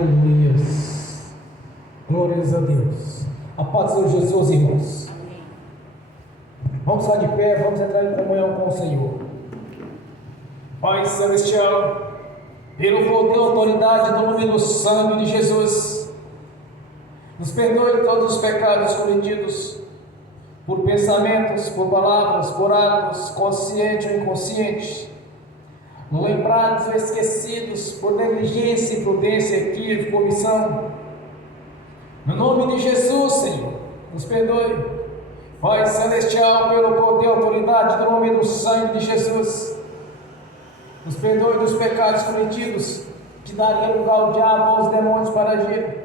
Aleluias. Glórias a Deus. A paz do Senhor Jesus, irmãos. Vamos estar de pé, vamos entrar em comunhão com o Senhor. Pai Celestial, pelo poder e autoridade do nome do sangue de Jesus, nos perdoe todos os pecados cometidos por pensamentos, por palavras, por atos, consciente ou inconsciente, lembrados ou esquecidos, por negligência, imprudência, equívoco, omissão. No nome de Jesus, Senhor, nos perdoe. Pai Celestial, pelo poder e autoridade do nome do sangue de Jesus, nos perdoe dos pecados cometidos, que daria lugar ao diabo, aos demônios para agir,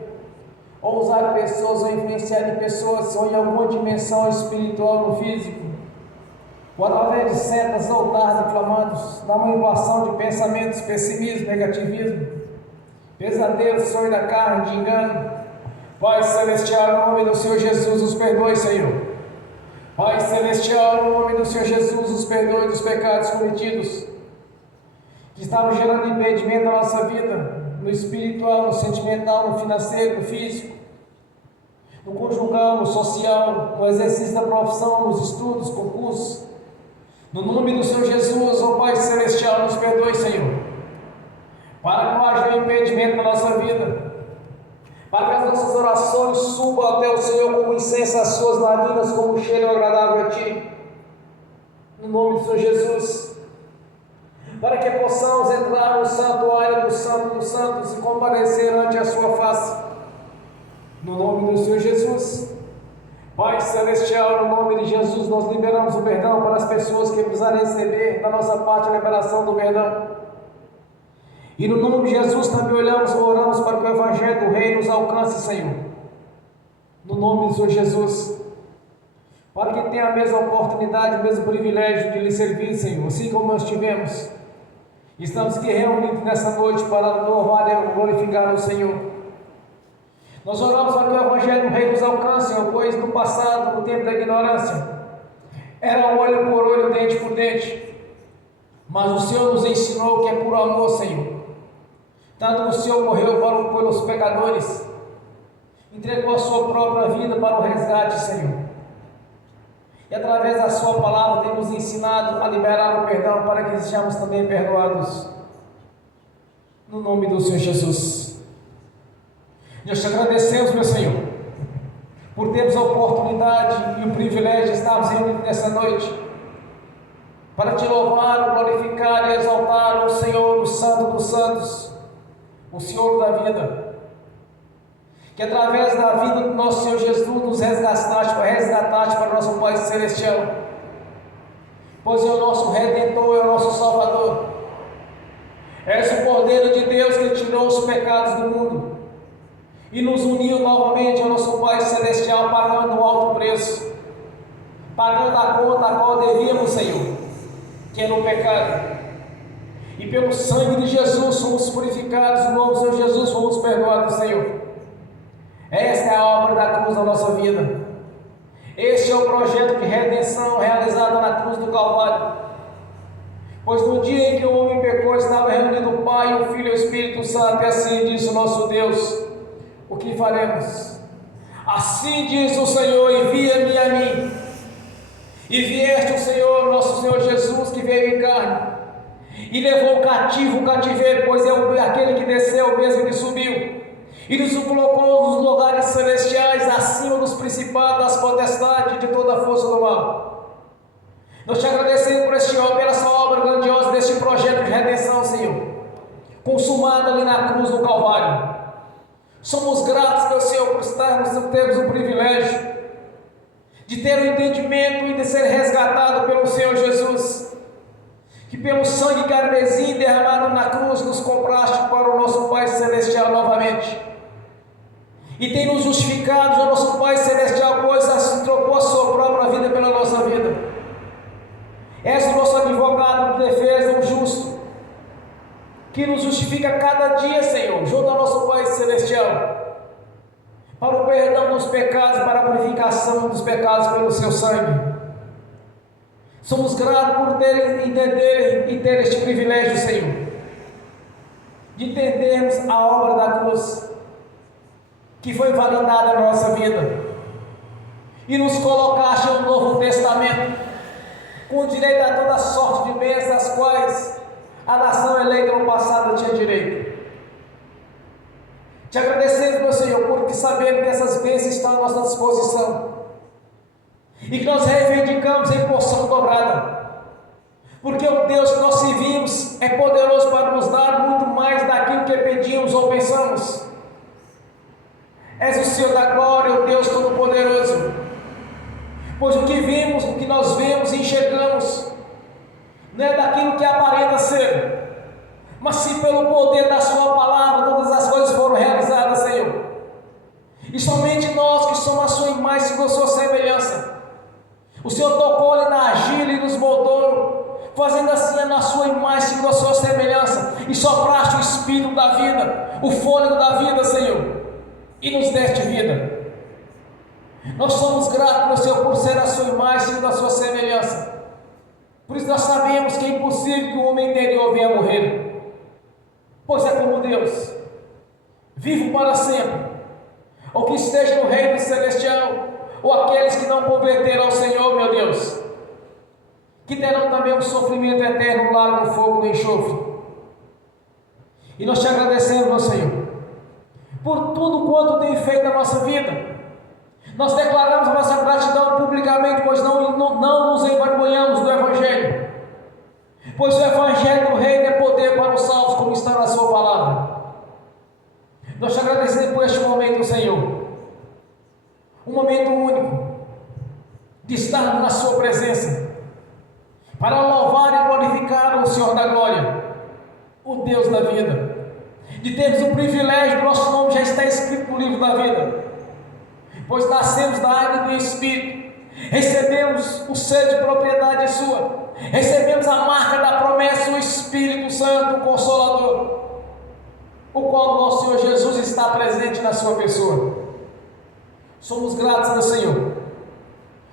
ou usar pessoas, ou influenciar em pessoas, ou em alguma dimensão espiritual no físico, ou através de setas ou dardos inflamados, da manipulação de pensamentos, pessimismo, negativismo, pesadelos, sonho da carne, de engano. Pai Celestial, no nome do Senhor Jesus, nos perdoe, Senhor. Pai Celestial, no nome do Senhor Jesus, nos perdoe dos pecados cometidos, que estavam gerando impedimento na nossa vida, no espiritual, no sentimental, no financeiro, no físico, no conjugal, no social, no exercício da profissão, nos estudos, concursos. No nome do Senhor Jesus, ó Pai Celestial, nos perdoe, Senhor, para que não haja impedimento na nossa vida, para que as nossas orações subam até o Senhor como incenso às suas narinas, como um cheiro agradável a Ti. No nome do Senhor Jesus, para que possamos entrar no santuário do Santo dos Santos e comparecer ante a Sua face. No nome do Senhor Jesus, Pai Celestial, no nome de Jesus, nós liberamos o perdão para as pessoas que precisarem receber da nossa parte a liberação do perdão. E no nome de Jesus também oramos para que o Evangelho do Rei nos alcance, Senhor. No nome do Senhor Jesus, para que tenha a mesma oportunidade, o mesmo privilégio de lhe servir, Senhor, assim como nós tivemos. Estamos aqui reunidos nessa noite para louvar e glorificar o Senhor. Nós oramos para que o Evangelho do Rei nos alcance, Senhor, pois no passado, no tempo da ignorância, era olho por olho, dente por dente. Mas o Senhor nos ensinou que é por amor, Senhor. Tanto que o Senhor morreu pelos pecadores, entregou a sua própria vida para o resgate, Senhor. E através da sua palavra tem nos ensinado a liberar o perdão para que sejamos também perdoados. No nome do Senhor Jesus. Nós te agradecemos, meu Senhor, por termos a oportunidade e o privilégio de estarmos reunidos nessa noite, para te louvar, glorificar e exaltar o Senhor, o Santo dos Santos, o Senhor da vida, que através da vida do nosso Senhor Jesus nos resgataste para o nosso Pai Celestial, pois é o nosso Redentor, é o nosso Salvador. És o Cordeiro de Deus que tirou os pecados do mundo e nos uniu novamente ao nosso Pai Celestial, pagando um alto preço, pagando a conta a qual devíamos, Senhor, que é no pecado. E pelo sangue de Jesus somos purificados, no nome do Senhor Jesus fomos perdoados, Senhor. Esta é a obra da cruz da nossa vida. Este é o projeto de redenção realizado na cruz do Calvário. Pois no dia em que o homem pecou, estava reunido o Pai, o Filho e o Espírito Santo, e assim disse o nosso Deus: o que faremos? Assim diz o Senhor: envia-me a mim. E vieste o Senhor, nosso Senhor Jesus, que veio em carne, e levou o cativo o cativeiro, pois é aquele que desceu, o mesmo que subiu, e nos colocou nos lugares celestiais, acima dos principados, das potestades, de toda a força do mal. Nós te agradecemos por pela essa obra grandiosa, deste projeto de redenção, Senhor, consumado ali na cruz do Calvário. Somos gratos, meu Senhor, por termos o privilégio de ter o entendimento e de ser resgatado pelo Senhor Jesus, que pelo sangue carmesim derramado na cruz nos compraste para o nosso Pai Celestial novamente, e tem nos justificado ao nosso Pai Celestial, pois assim trocou a sua própria vida pela nossa vida. És o nosso advogado de defesa, o justo, que nos justifica cada dia, Senhor, junto ao nosso Pai Celestial, para o perdão dos pecados, para a purificação dos pecados pelo seu sangue. Somos gratos por entender e ter este privilégio, Senhor. de entendermos a obra da cruz, que foi validada na nossa vida, e nos colocaste no Novo Testamento, com direito a toda sorte de bens, das quais a nação eleita no passado tinha direito. Te agradecemos, meu Senhor, porque sabemos que essas bênçãos estão à nossa disposição, e que nós reivindicamos em porção dobrada, porque o Deus que nós servimos é poderoso para nos dar muito mais daquilo que pedimos ou pensamos. És o Senhor da glória, o Deus Todo-Poderoso, pois o que vimos, o que nós vemos e enxergamos, não é daquilo que aparenta ser, mas sim pelo poder da Sua palavra, todas as coisas foram realizadas, Senhor. E somente nós que somos a Sua imagem e a Sua semelhança, o Senhor tocou-lhe na argila e nos moldou, fazendo assim na Sua imagem e a Sua semelhança, e sopraste o Espírito da vida, o fôlego da vida, Senhor, e nos deste vida. Nós somos gratos, meu Senhor, por ser a Sua imagem e a Sua semelhança. Por isso nós sabemos que é impossível que o homem interior venha a morrer, pois é como Deus, vivo para sempre, ou que esteja no reino celestial, ou aqueles que não converteram ao Senhor, meu Deus, que terão também um sofrimento eterno lá no fogo do enxofre. E nós te agradecemos, meu Senhor, por tudo quanto tem feito na nossa vida. Nós declaramos a nossa gratidão publicamente, pois não nos envergonhamos do Evangelho, pois o Evangelho do Reino é poder para os salvos, como está na Sua palavra. Nós te agradecemos por este momento, Senhor, um momento único de estarmos na Sua presença, para louvar e glorificar o Senhor da glória, o Deus da vida, de termos o privilégio, nosso nome já está escrito no livro da vida, pois nascemos da água e do Espírito, recebemos o selo de propriedade sua, recebemos a marca da promessa, o Espírito Santo, o Consolador, o qual nosso Senhor Jesus está presente na sua pessoa. Somos gratos, meu Senhor,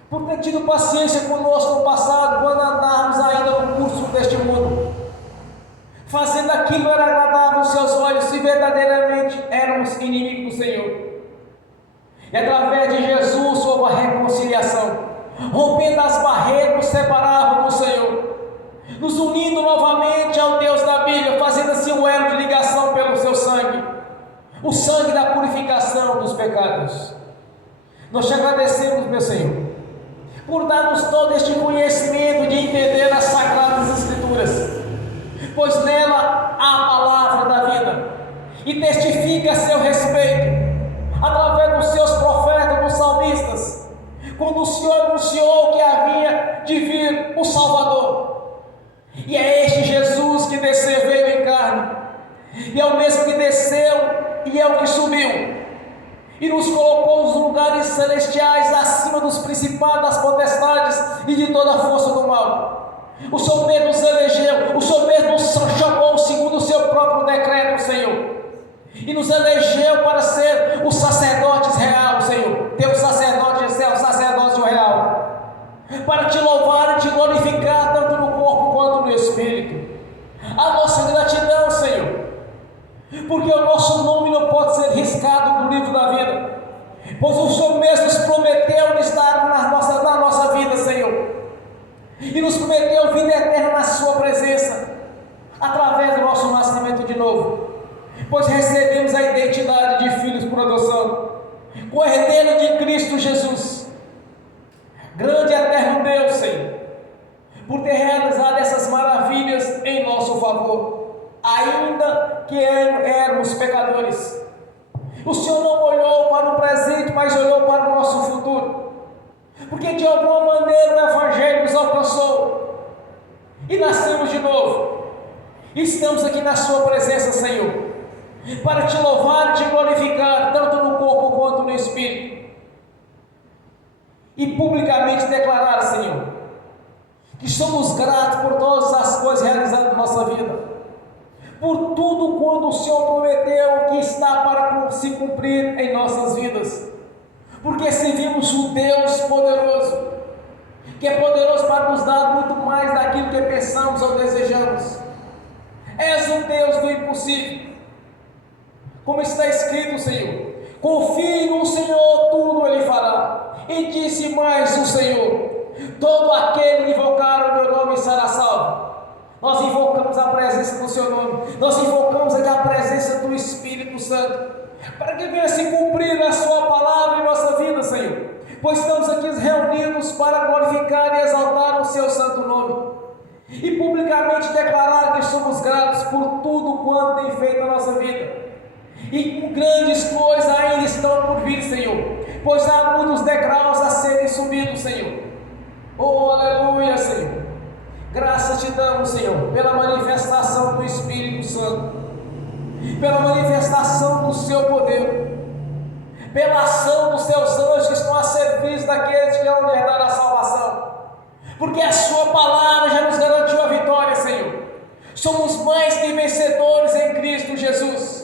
por ter tido paciência conosco no passado, quando andarmos ainda no curso deste mundo, fazendo aquilo que era agradável aos seus olhos, e verdadeiramente éramos inimigos do Senhor. E através de Jesus houve a reconciliação, rompendo as barreiras que nos separavam do Senhor, nos unindo novamente ao Deus da Bíblia, fazendo assim um elo de ligação pelo seu sangue, o sangue da purificação dos pecados. Nós te agradecemos, meu Senhor, por dar-nos todo este conhecimento de entender as Sagradas Escrituras, pois nela há a palavra da vida, e testifica a seu respeito, através dos seus profetas, dos salmistas, quando o Senhor anunciou que havia de vir o Salvador. E é este Jesus que desceu, veio em carne, e é o mesmo que desceu e é o que subiu, e nos colocou nos lugares celestiais, acima dos principados, das potestades e de toda a força do mal. O Senhor mesmo nos elegeu, o Senhor mesmo nos chamou segundo o seu próprio decreto, Senhor, e nos elegeu para ser os sacerdotes real, Senhor, teu sacerdote é o sacerdócio real, para te louvar e te glorificar tanto no corpo quanto no espírito. A nossa gratidão, Senhor, porque o nosso nome não pode ser riscado do livro da vida, pois o Senhor mesmo nos prometeu de estar na nossa vida, Senhor, e nos prometeu vida eterna na sua presença, através do nosso nascimento de novo, pois recebemos a identidade de filhos por adoção, com herdeiro de Cristo Jesus. Grande e eterno Deus, Senhor, por ter realizado essas maravilhas em nosso favor, ainda que éramos pecadores. O Senhor não olhou para o presente, mas olhou para o nosso futuro, porque de alguma maneira o Evangelho nos alcançou, e nascemos de novo. Estamos aqui na sua presença, Senhor, para te louvar e te glorificar, tanto no corpo quanto no espírito, e publicamente declarar, Senhor, que somos gratos por todas as coisas realizadas na nossa vida, por tudo quanto o Senhor prometeu que está para se cumprir em nossas vidas, porque servimos um Deus poderoso, que é poderoso para nos dar muito mais daquilo que pensamos ou desejamos. És o Deus do impossível, como está escrito, Senhor: confie no Senhor, tudo Ele fará. E disse mais o Senhor: todo aquele que invocar o meu nome será salvo. Nós invocamos a presença do Seu nome, nós invocamos aqui a presença do Espírito Santo, para que venha se cumprir a Sua palavra em nossa vida, Senhor, pois estamos aqui reunidos para glorificar e exaltar o Seu santo nome, e publicamente declarar que somos gratos por tudo quanto tem feito na nossa vida, e grandes coisas ainda estão por vir, Senhor, pois há muitos degraus a serem subidos, Senhor. Oh, aleluia, Senhor. Graças te damos, Senhor, pela manifestação do Espírito Santo, pela manifestação do Seu poder, pela ação dos Seus anjos que estão a serviço daqueles que vão herdar a salvação, porque a Sua palavra já nos garantiu a vitória, Senhor. Somos mais que vencedores em Cristo Jesus.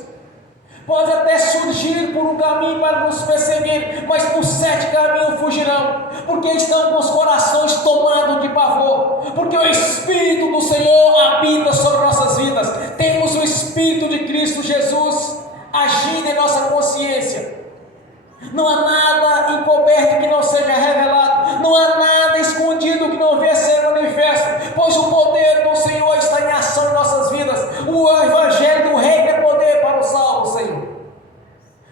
Pode até surgir por um caminho para nos perseguir, mas por 7 caminhos fugirão, porque estão com os corações tomados de pavor, porque o Espírito do Senhor habita sobre nossas vidas. Temos o Espírito de Cristo Jesus agindo em nossa consciência. Não há nada encoberto que não seja revelado, não há nada escondido que não venha ser manifesto, pois o poder do Senhor está em ação em nossas vidas. O Evangelho do Reino é poder para o salvo, Senhor.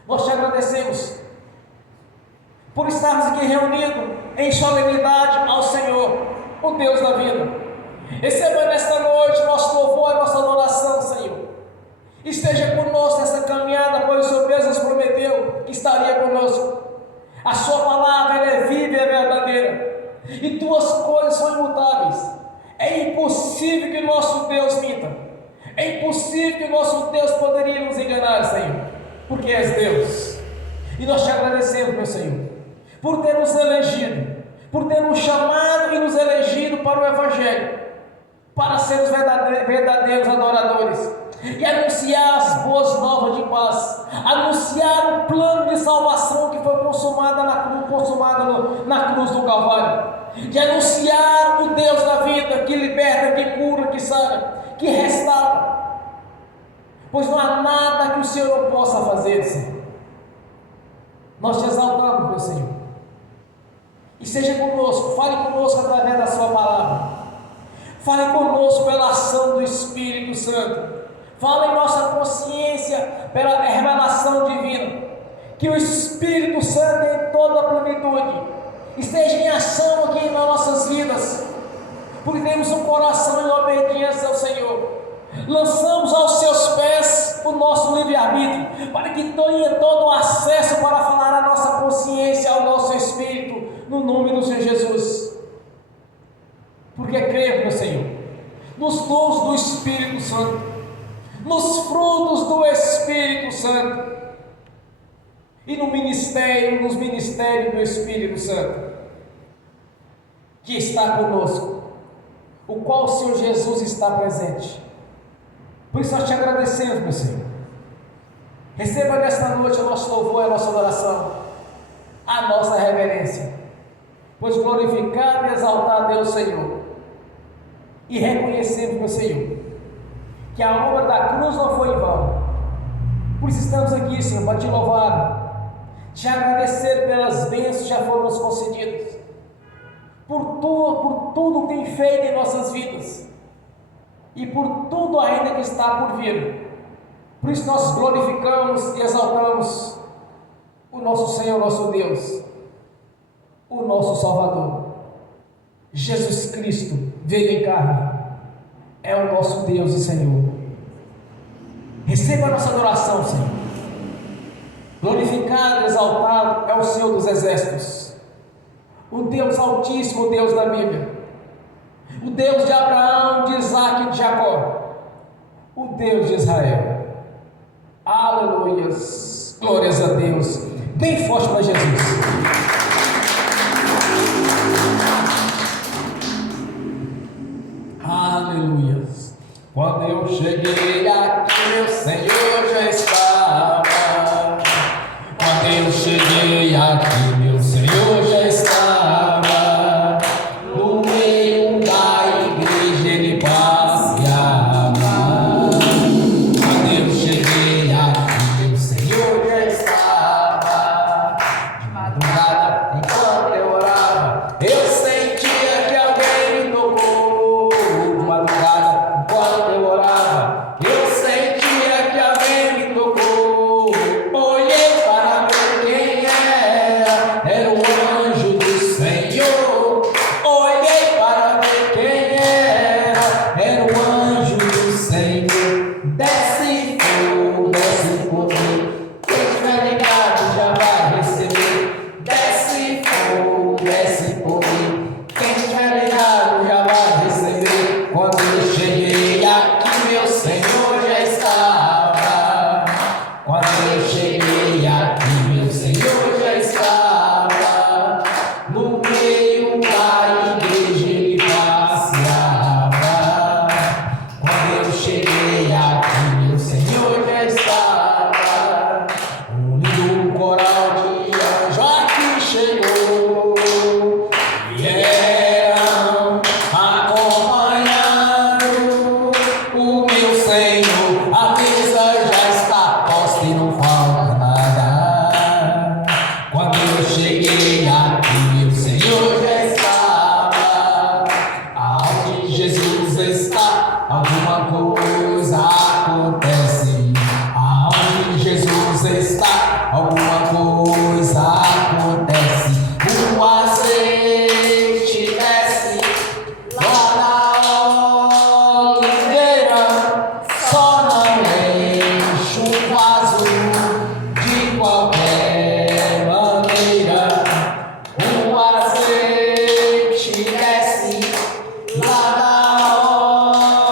Nós te agradecemos por estarmos aqui reunidos em solenidade ao Senhor, o Deus da vida. Receba nesta noite nosso louvor e nossa adoração, Senhor. Esteja conosco nessa caminhada, pois o Senhor Deus nos prometeu que estaria conosco. A Sua palavra ela é viva e é verdadeira, e Tuas coisas são imutáveis. É impossível que o nosso Deus minta, é impossível que o nosso Deus poderia nos enganar, Senhor, porque És Deus. E nós te agradecemos, meu Senhor, por ter nos elegido, por ter nos chamado e nos elegido para o Evangelho, para sermos verdadeiros adoradores e anunciar as boas novas de paz, anunciar o plano de salvação que foi consumado na cruz do Calvário, de anunciar o Deus da vida que liberta, que cura, que sara, que restaura, pois não há nada que o Senhor não possa fazer, Senhor. Nós te exaltamos, meu Senhor, e seja conosco, fale conosco através da Sua palavra, fale conosco pela ação do Espírito Santo, fale em nossa consciência pela revelação divina, que o Espírito Santo em toda a plenitude esteja em ação aqui nas nossas vidas, porque temos um coração em obediência ao Senhor. Lançamos aos Seus pés o nosso livre-arbítrio, para que tenha todo o acesso para falar a nossa consciência, ao nosso espírito, no nome do Senhor Jesus. Porque creio, meu Senhor, nos dons do Espírito Santo, nos frutos do Espírito Santo e nos ministérios do Espírito Santo, que está conosco, o qual o Senhor Jesus está presente. Por isso nós te agradecemos, meu Senhor. Receba nesta noite o nosso louvor e a nossa adoração, a nossa reverência, pois glorificado e exaltado é o Senhor, e reconhecemos, meu Senhor, que a obra da cruz não foi em vão. Por isso estamos aqui, Senhor, para te louvar, te agradecer pelas bênçãos que já foram nos concedidas, por tudo que tem feito em nossas vidas, e por tudo ainda que está por vir. Por isso nós glorificamos e exaltamos o nosso Senhor, nosso Deus, o nosso Salvador. Jesus Cristo veio em carne, é o nosso Deus e Senhor. Receba a nossa adoração, Senhor. Glorificado e exaltado é o Senhor dos exércitos, o Deus altíssimo, o Deus da Bíblia, o Deus de Abraão, de Isaac e de Jacó, o Deus de Israel. Aleluias, glórias a Deus. Bem forte para Jesus. Aleluias. Quando eu cheguei aqui, meu Senhor já estava. Quando eu cheguei aqui, meu Senhor já estava. No meio da igreja ele passeava. Quando eu cheguei aqui, meu cheguei aqui, meu Senhor já estava no meio da igreja, ele passeava. Quando eu cheguei aqui, meu Senhor já estava. Um lindo coral de anjos aqui chegou. Vieram acompanhando o meu Senhor. A mesa já está posta e não falta nada. Quando eu cheguei aqui, meu Senhor já estava. Aonde Jesus está, alguma coisa acontece. Aonde Jesus está, alguma coisa acontece. O azeite desce lá na oliveira, só não enche um vaso de qualquer maneira. O azeite desce lá na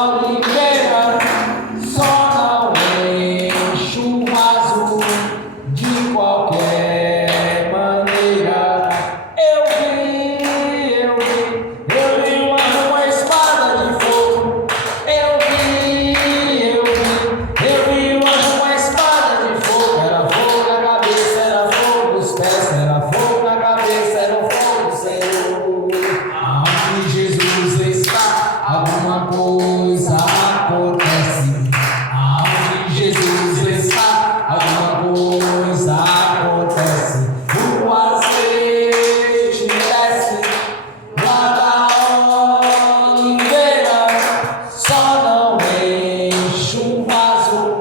oliveira, só não enche um vaso de qualquer maneira. Eu vi um anjo com a espada de fogo. Eu vi um anjo com a espada de fogo. Era fogo na cabeça, era fogo nos pés, era fogo na cabeça, era o fogo do Senhor. Aonde Jesus está, alguma coisa acontece. Aonde Jesus está, alguma coisa acontece. O azeite desce lá da oliveira, só não enche um vaso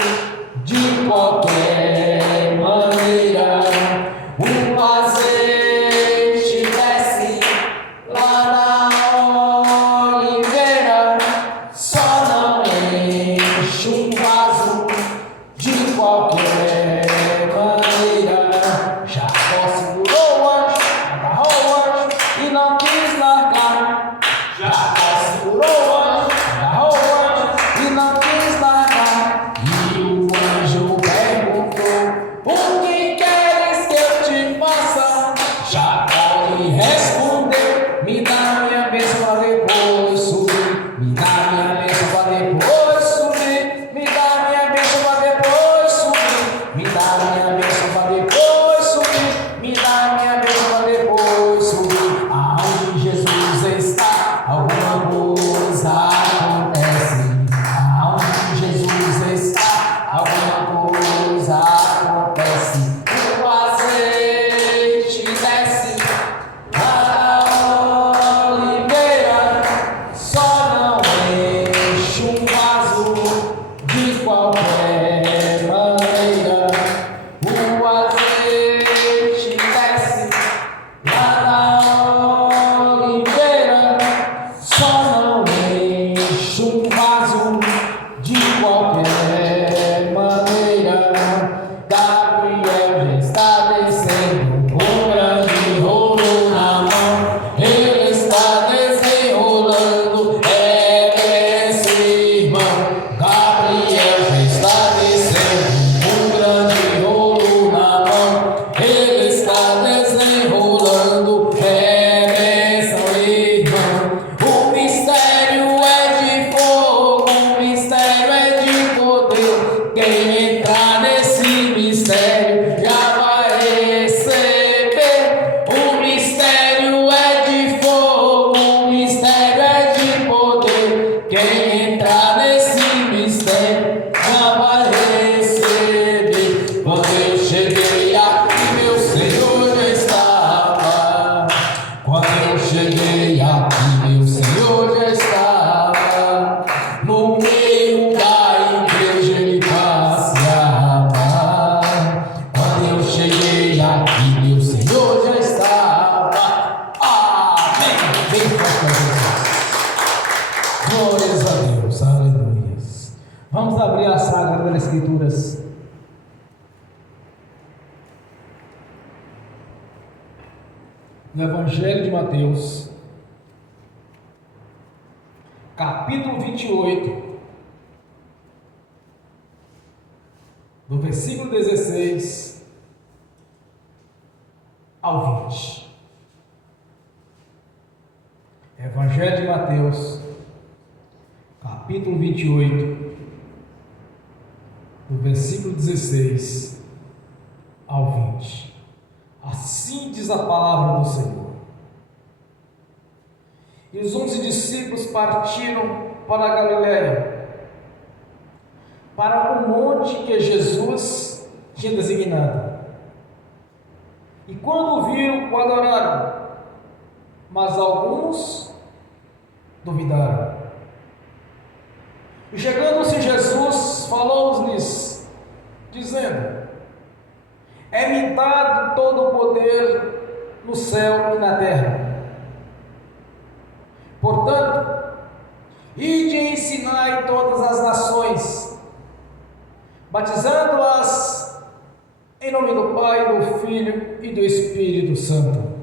de qualquer maneira. O azeite desce lá na oliveira, só não enche um vaso de qualquer maneira. Jacó segurou o anjo, agarrou o anjo e não quis largar. Jacó segurou o anjo, agarrou o anjo e não quis largar. E o anjo perguntou: o que queres que eu te faça? Jacó lhe respondeu: me dá minha bênção para depois subir. Me dá minha bênção para depois subir. Me dá minha bênção para depois subir. Me dá minha bênção para depois subir. Me dá minha bênção para depois subir. Aonde Jesus está, alguma coisa acontece. Aonde Jesus está, alguma coisa acontece. O azeite desce lá na oliveira, só não enche um vaso de qualquer maneira. O azeite desce lá na oliveira, só não enche um vaso de qualquer maneira. Gabriel já está descendo com um grande rolo na mão. Ele está desenrolando, esse irmão. Gabriel já está descendo com um grande rolo na mão. Ele está desenrolando, benção, irmão. O mistério é de fogo, o mistério é de poder. Quem entrar nesse mistério já vai receber. O mistério é de fogo, o mistério é de poder. Quem entrar nesse mistério já vai receber. Quando eu cheguei aqui, meu Senhor já estava. Quando eu cheguei aqui, meu Senhor já estava. No meio da igreja ele passeava. Quando eu cheguei aqui, meu Senhor já estava. Amém. Bem forte para Jesus. Glórias a Deus. Aleluia. Vamos abrir a Sagrada Escrituras. No Evangelho de Mateus, capítulo 28, do versículo 16 ao 20. Evangelho de Mateus, capítulo 28, do versículo 16 ao 20. Assim diz a palavra do Senhor. E os 11 discípulos partiram para a Galiléia, para o monte que Jesus tinha designado. E quando o viram, o adoraram, mas alguns duvidaram. E chegando-se Jesus, falou-lhes, dizendo: é-me dado todo o poder no céu e na terra. Portanto, ide e ensinai todas as nações, batizando-as em nome do Pai, do Filho e do Espírito Santo,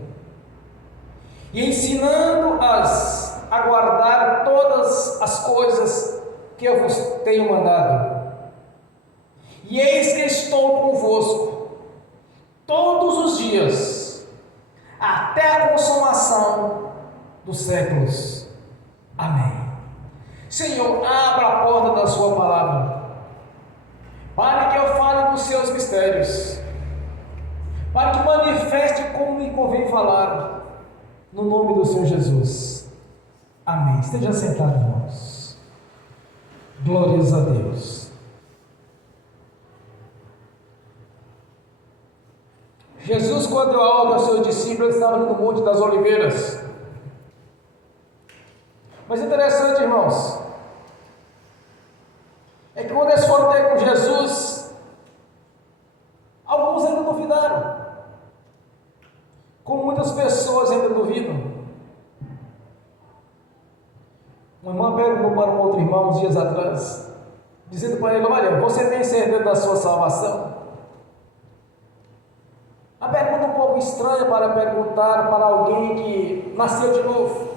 e ensinando-as a guardar todas as coisas que eu vos tenho mandado. E eis que estou convosco todos os dias, até a consumação dos séculos. Amém. Senhor, abra a porta da sua palavra, para que eu fale dos seus mistérios, para que manifeste como me convém falar, no nome do Senhor Jesus. Amém. Esteja sentado, irmãos. Glórias a Deus. Jesus, quando deu a ordem aos seus discípulos, estava no Monte das Oliveiras. Mas interessante, irmãos, é que quando eles foram ter com Jesus, alguns ainda duvidaram, como muitas pessoas ainda duvidam. Uma irmã perguntou para um outro irmão uns dias atrás, dizendo para ele: olha, você tem certeza da sua salvação? A pergunta um pouco estranha para perguntar para alguém que nasceu de novo.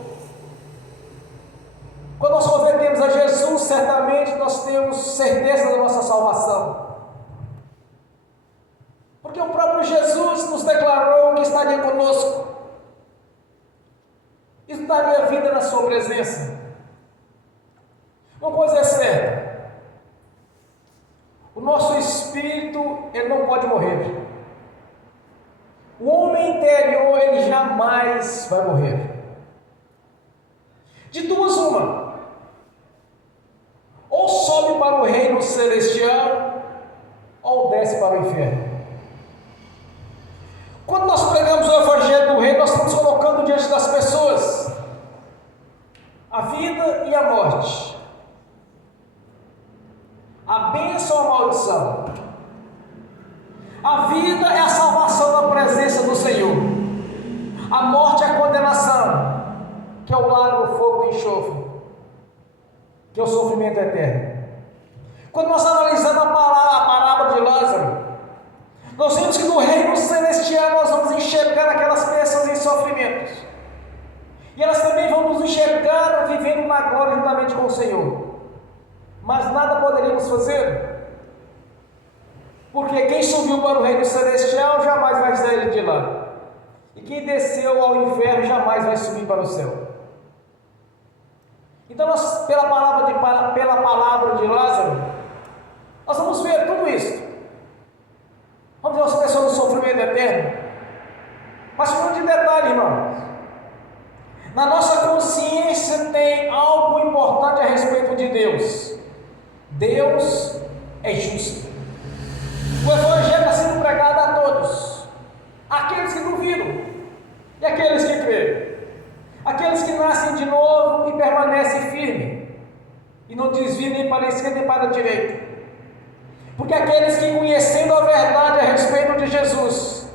Quando nós convertemos a Jesus, certamente nós temos certeza da nossa salvação, porque o próprio Jesus nos declarou que estaria conosco, estaria a vida na sua presença. Uma coisa é certa: o nosso espírito, ele não pode morrer. O homem interior, ele jamais vai morrer. De duas uma: ou sobe para o reino celestial, ou desce para o inferno. Quando nós pregamos o evangelho do reino, nós estamos colocando diante das pessoas a vida e a morte, a bênção ou a maldição. A vida é a salvação da presença do Senhor, a morte é a condenação, que é o lago do fogo do enxofre, que é o sofrimento eterno. Quando nós analisamos a parábola de Lázaro, nós vemos que no reino celestial nós vamos enxergar aquelas pessoas em sofrimentos, e elas também vão nos enxergar vivendo na glória juntamente com o Senhor, mas nada poderíamos fazer, porque quem subiu para o reino celestial jamais vai sair de lá, e quem desceu ao inferno jamais vai subir para o céu. Então nós, pela palavra de Lázaro, nós vamos ver tudo isso. Vamos ver as pessoas no sofrimento eterno. Mas um de detalhe, irmãos, na nossa consciência tem algo importante a respeito de Deus. Deus é justo. O evangelho está sendo pregado a todos, aqueles que duvidam e aqueles que creem, aqueles que nascem de novo e permanecem firmes e não desviam nem para a esquerda nem para a direita, porque aqueles que, conhecendo a verdade a respeito de Jesus,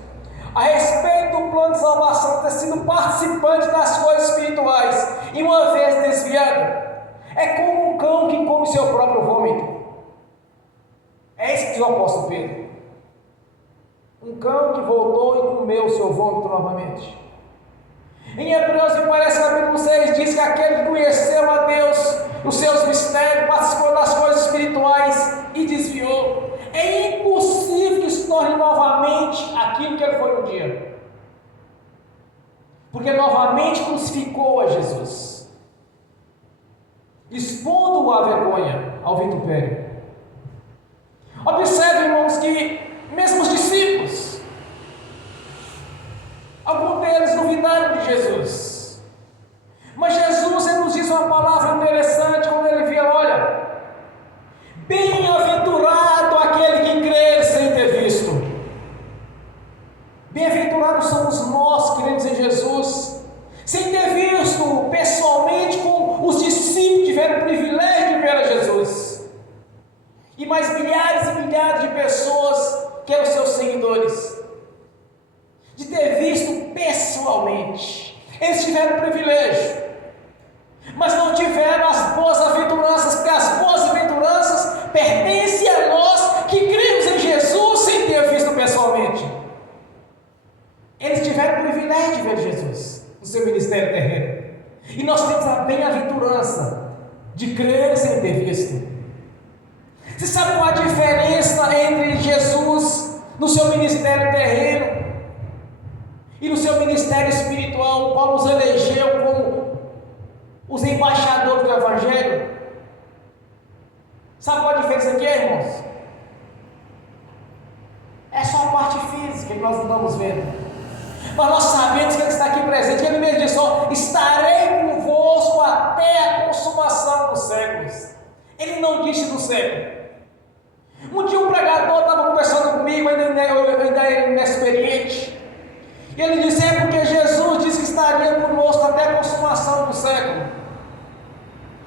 a respeito do plano de salvação, ter sido participante das coisas espirituais e uma vez desviado, é como um cão que come seu próprio vômito. É isso que diz o apóstolo Pedro: um cão que voltou e comeu o seu vômito novamente. Em Hebreus, me parece, capítulo 6, diz que aquele que conheceu a Deus, os seus mistérios, participou das coisas espirituais e desviou. É impossível que se torne novamente aquilo que ele foi um dia. Porque novamente crucificou a Jesus, expondo-o à vergonha, ao vitupério. Observe, irmãos, que mesmo os discípulos, alguns deles duvidaram de Jesus. Mas Jesus ele nos diz uma palavra interessante quando ele vê, olha, bem-aventurado aquele que crê sem ter visto. Bem-aventurados somos nós que cremos em Jesus, sem ter visto pessoalmente, como os discípulos tiveram o privilégio de ver a Jesus. E mais milhares e milhares de pessoas que eram seus seguidores, de ter visto pessoalmente. Eles tiveram o privilégio, mas não tiveram as boas-aventuranças, porque as boas-aventuranças pertencem a nós que cremos em Jesus sem ter visto pessoalmente. Eles tiveram o privilégio de ver Jesus no seu ministério terreno, e nós temos a bem-aventurança de crer sem ter visto. Você sabe qual a diferença entre Jesus no seu ministério terreno e no seu ministério espiritual, o qual nos elegeu como os embaixadores do Evangelho? Sabe qual a diferença aqui, irmãos? É só a parte física que nós não estamos vendo, mas nós sabemos que Ele está aqui presente. Ele mesmo disse: estarei convosco até a consumação dos séculos. Ele não disse do século. Um dia um pregador estava conversando comigo, ainda inexperiente, e ele disse: é porque Jesus disse que estaria conosco até a consumação do século.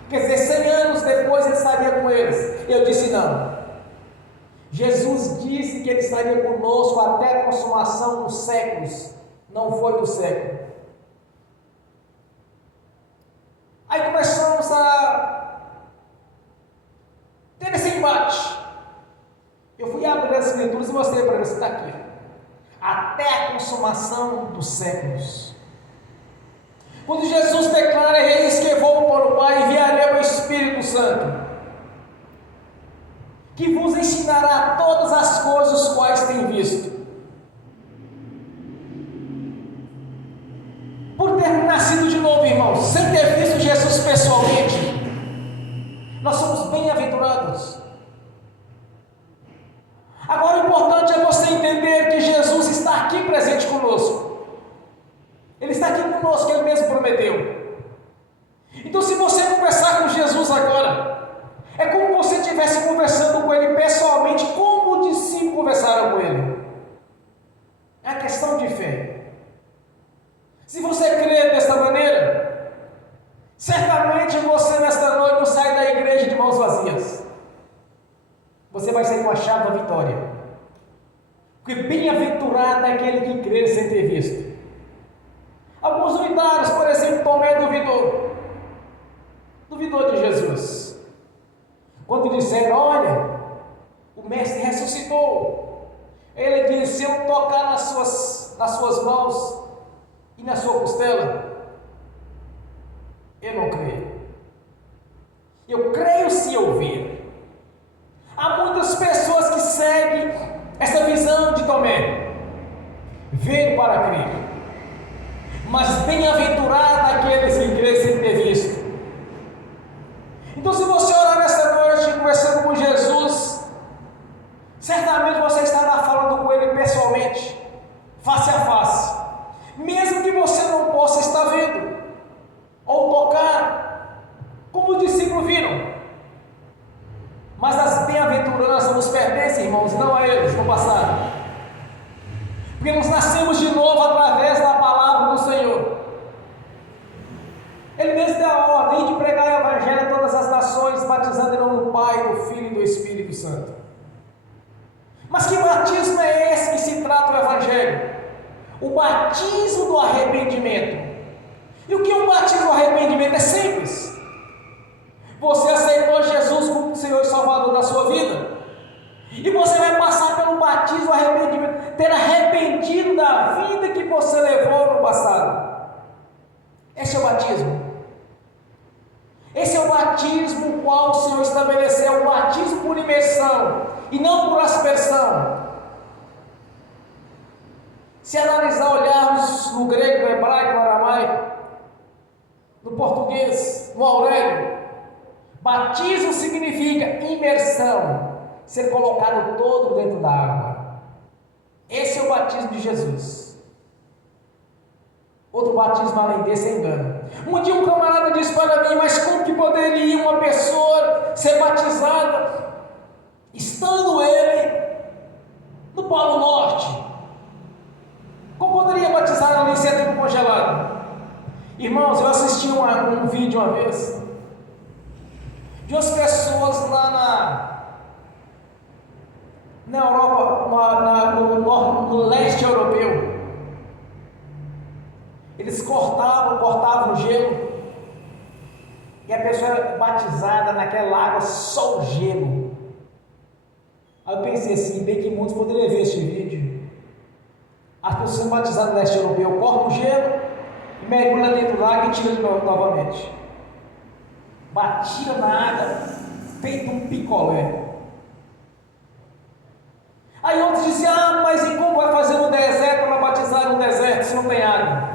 Quer dizer, 100 anos depois ele estaria com eles. Eu disse: não. Jesus disse que ele estaria conosco até a consumação dos séculos, não foi do século. Aí começamos a ter esse embate. Eu fui abrir as escrituras e mostrei para você, está aqui, até a consumação dos séculos. Quando Jesus declara: eis que vou para o Pai, enviarei o Espírito Santo, que vos ensinará todas as coisas os quais tem visto. Por ter nascido de novo, irmãos, sem ter visto Jesus pessoalmente, nós somos bem-aventurados. Agora o importante é você entender que Jesus está aqui presente conosco. Ele está aqui conosco, Ele mesmo prometeu. Então, se você conversar com Jesus agora, é como você estivesse conversando com Ele pessoalmente, como os discípulos conversaram com Ele. É a questão de fé. Se você crê desta maneira, certamente você nesta noite não sai da igreja de mãos vazias. Você vai sair com a chave da vitória. Porque bem-aventurado é aquele que crê sem ter visto. Alguns duvidaram, por exemplo, Tomé duvidou de Jesus. Quando disseram: olha, o mestre ressuscitou, ele disse: se eu tocar nas suas mãos e na sua costela, eu não creio. Eu creio se eu ver. Há muitas pessoas que seguem essa visão de Tomé, veio para crer, mas bem-aventurado aqueles que creem sem ter visto. Então, se você orar nesta noite conversando com Jesus, certamente você estará falando com Ele pessoalmente, face a face, mesmo que você não possa estar vendo ou tocar, como os discípulos viram. Mas as bem-aventuranças nos pertencem, irmãos, não a eles no passado, porque nós nascemos de novo através da palavra do Senhor. Ele mesmo deu a ordem de pregar o Evangelho a todas as nações, batizando em nome do Pai, do Filho e do Espírito Santo. Mas que batismo é esse que se trata o Evangelho? O batismo do arrependimento. E o que é um batismo do arrependimento? É simples. Você aceitou Jesus como Senhor e Salvador da sua vida, e você vai passar pelo batismo do arrependimento, ter arrependido da vida que você levou no passado. Esse é o batismo. Esse é o batismo qual o Senhor estabeleceu, o batismo por imersão, e não por aspersão. Se analisar, olharmos no grego, no hebraico, no aramaico, no português, no Aurélio, batismo significa imersão, ser colocado todo dentro da água. Esse é o batismo de Jesus. Outro batismo além desse é engano. Um dia um camarada disse para mim: mas como que poderia uma pessoa ser batizada estando ele no Polo Norte? Como poderia batizar ali sendo tudo congelado? Irmãos, eu assisti um vídeo uma vez de umas pessoas lá na Europa, no leste europeu. Eles cortavam o gelo, e a pessoa era batizada naquela água, só o gelo. Aí eu pensei assim, bem que muitos poderiam ver este vídeo. As pessoas sendo batizadas no leste europeu, cortam o gelo, mergulha dentro da água e tira de novo novamente. Batia na água, feito um picolé. Aí outros diziam: mas e como vai fazer no deserto para batizar no deserto se não tem água?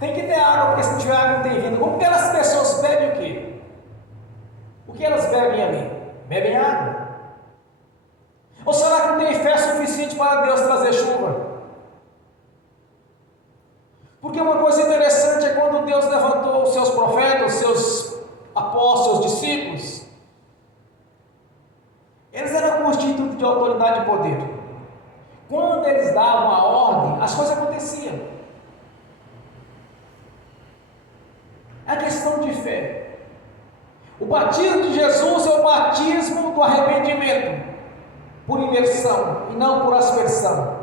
Tem que ter água, porque se não tiver água não tem vida. Como que aquelas pessoas bebem o quê? O que elas bebem ali? Bebem água? Ou será que não tem fé suficiente para Deus trazer chuva? Porque uma coisa interessante é quando Deus levantou os seus profetas, os seus apóstolos, seus discípulos, eles eram constituídos de autoridade e poder. Quando eles davam a ordem, as coisas aconteciam. É questão de fé. O batismo de Jesus é o batismo do arrependimento, por imersão e não por aspersão.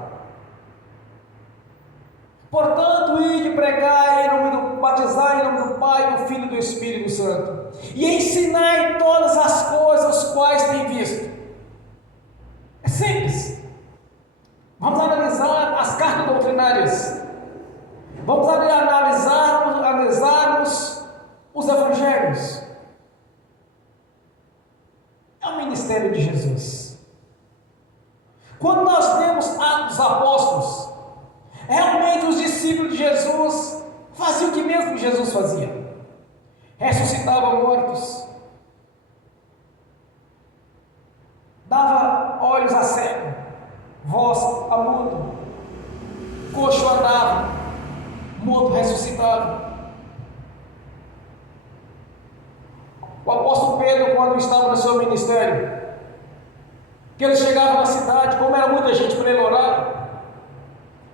Portanto, ide pregar batizar em nome do Pai, do Filho e do Espírito Santo, e ensinar todas as coisas as quais tem visto. É simples. Vamos analisar as cartas doutrinárias. Vamos analisarmos os evangelhos. É o ministério de Jesus. Quando nós vemos Atos dos Apóstolos, realmente os discípulos de Jesus faziam o que mesmo Jesus fazia: ressuscitavam mortos, dava olhos a cego, voz a mudo, coxo andava, morto ressuscitava. O apóstolo Pedro, quando estava no seu ministério, que ele chegava na cidade, como era muita gente para ele orar,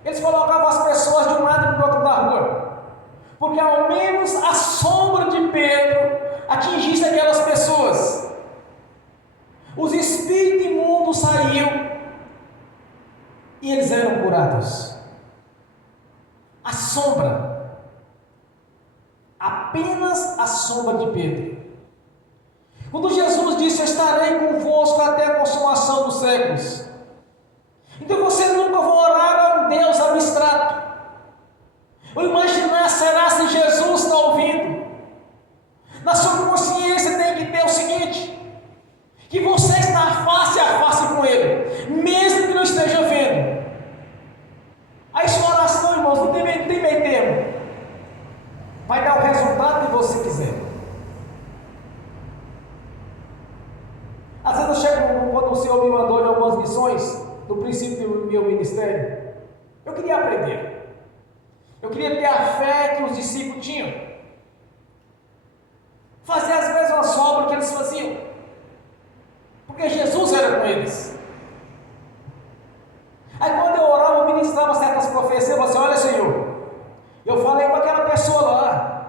eles colocavam as pessoas de um lado e do outro da rua, porque ao menos a sombra de Pedro atingisse aquelas pessoas. Os espíritos imundos saíam e eles eram curados. A sombra, apenas a sombra de Pedro. Quando Jesus disse: eu estarei convosco até a consumação dos séculos. Então você nunca vai orar a um Deus abstrato. Ou imaginar, será se Jesus está ouvindo? Na sua consciência tem que ter o seguinte: que você está face a face com Ele, mesmo que não esteja vendo. Aí sua oração, irmãos, não tem meio termo. Vai dar o resultado que você quiser. Às vezes eu chego, quando o Senhor me mandou em algumas missões, no princípio do meu ministério, eu queria aprender. Eu queria ter a fé que os discípulos tinham. Fazer as mesmas obras que eles faziam. Porque Jesus era com eles. Aí quando eu orava, eu ministrava certas profecias, eu falava assim: olha, Senhor, eu falei com aquela pessoa lá,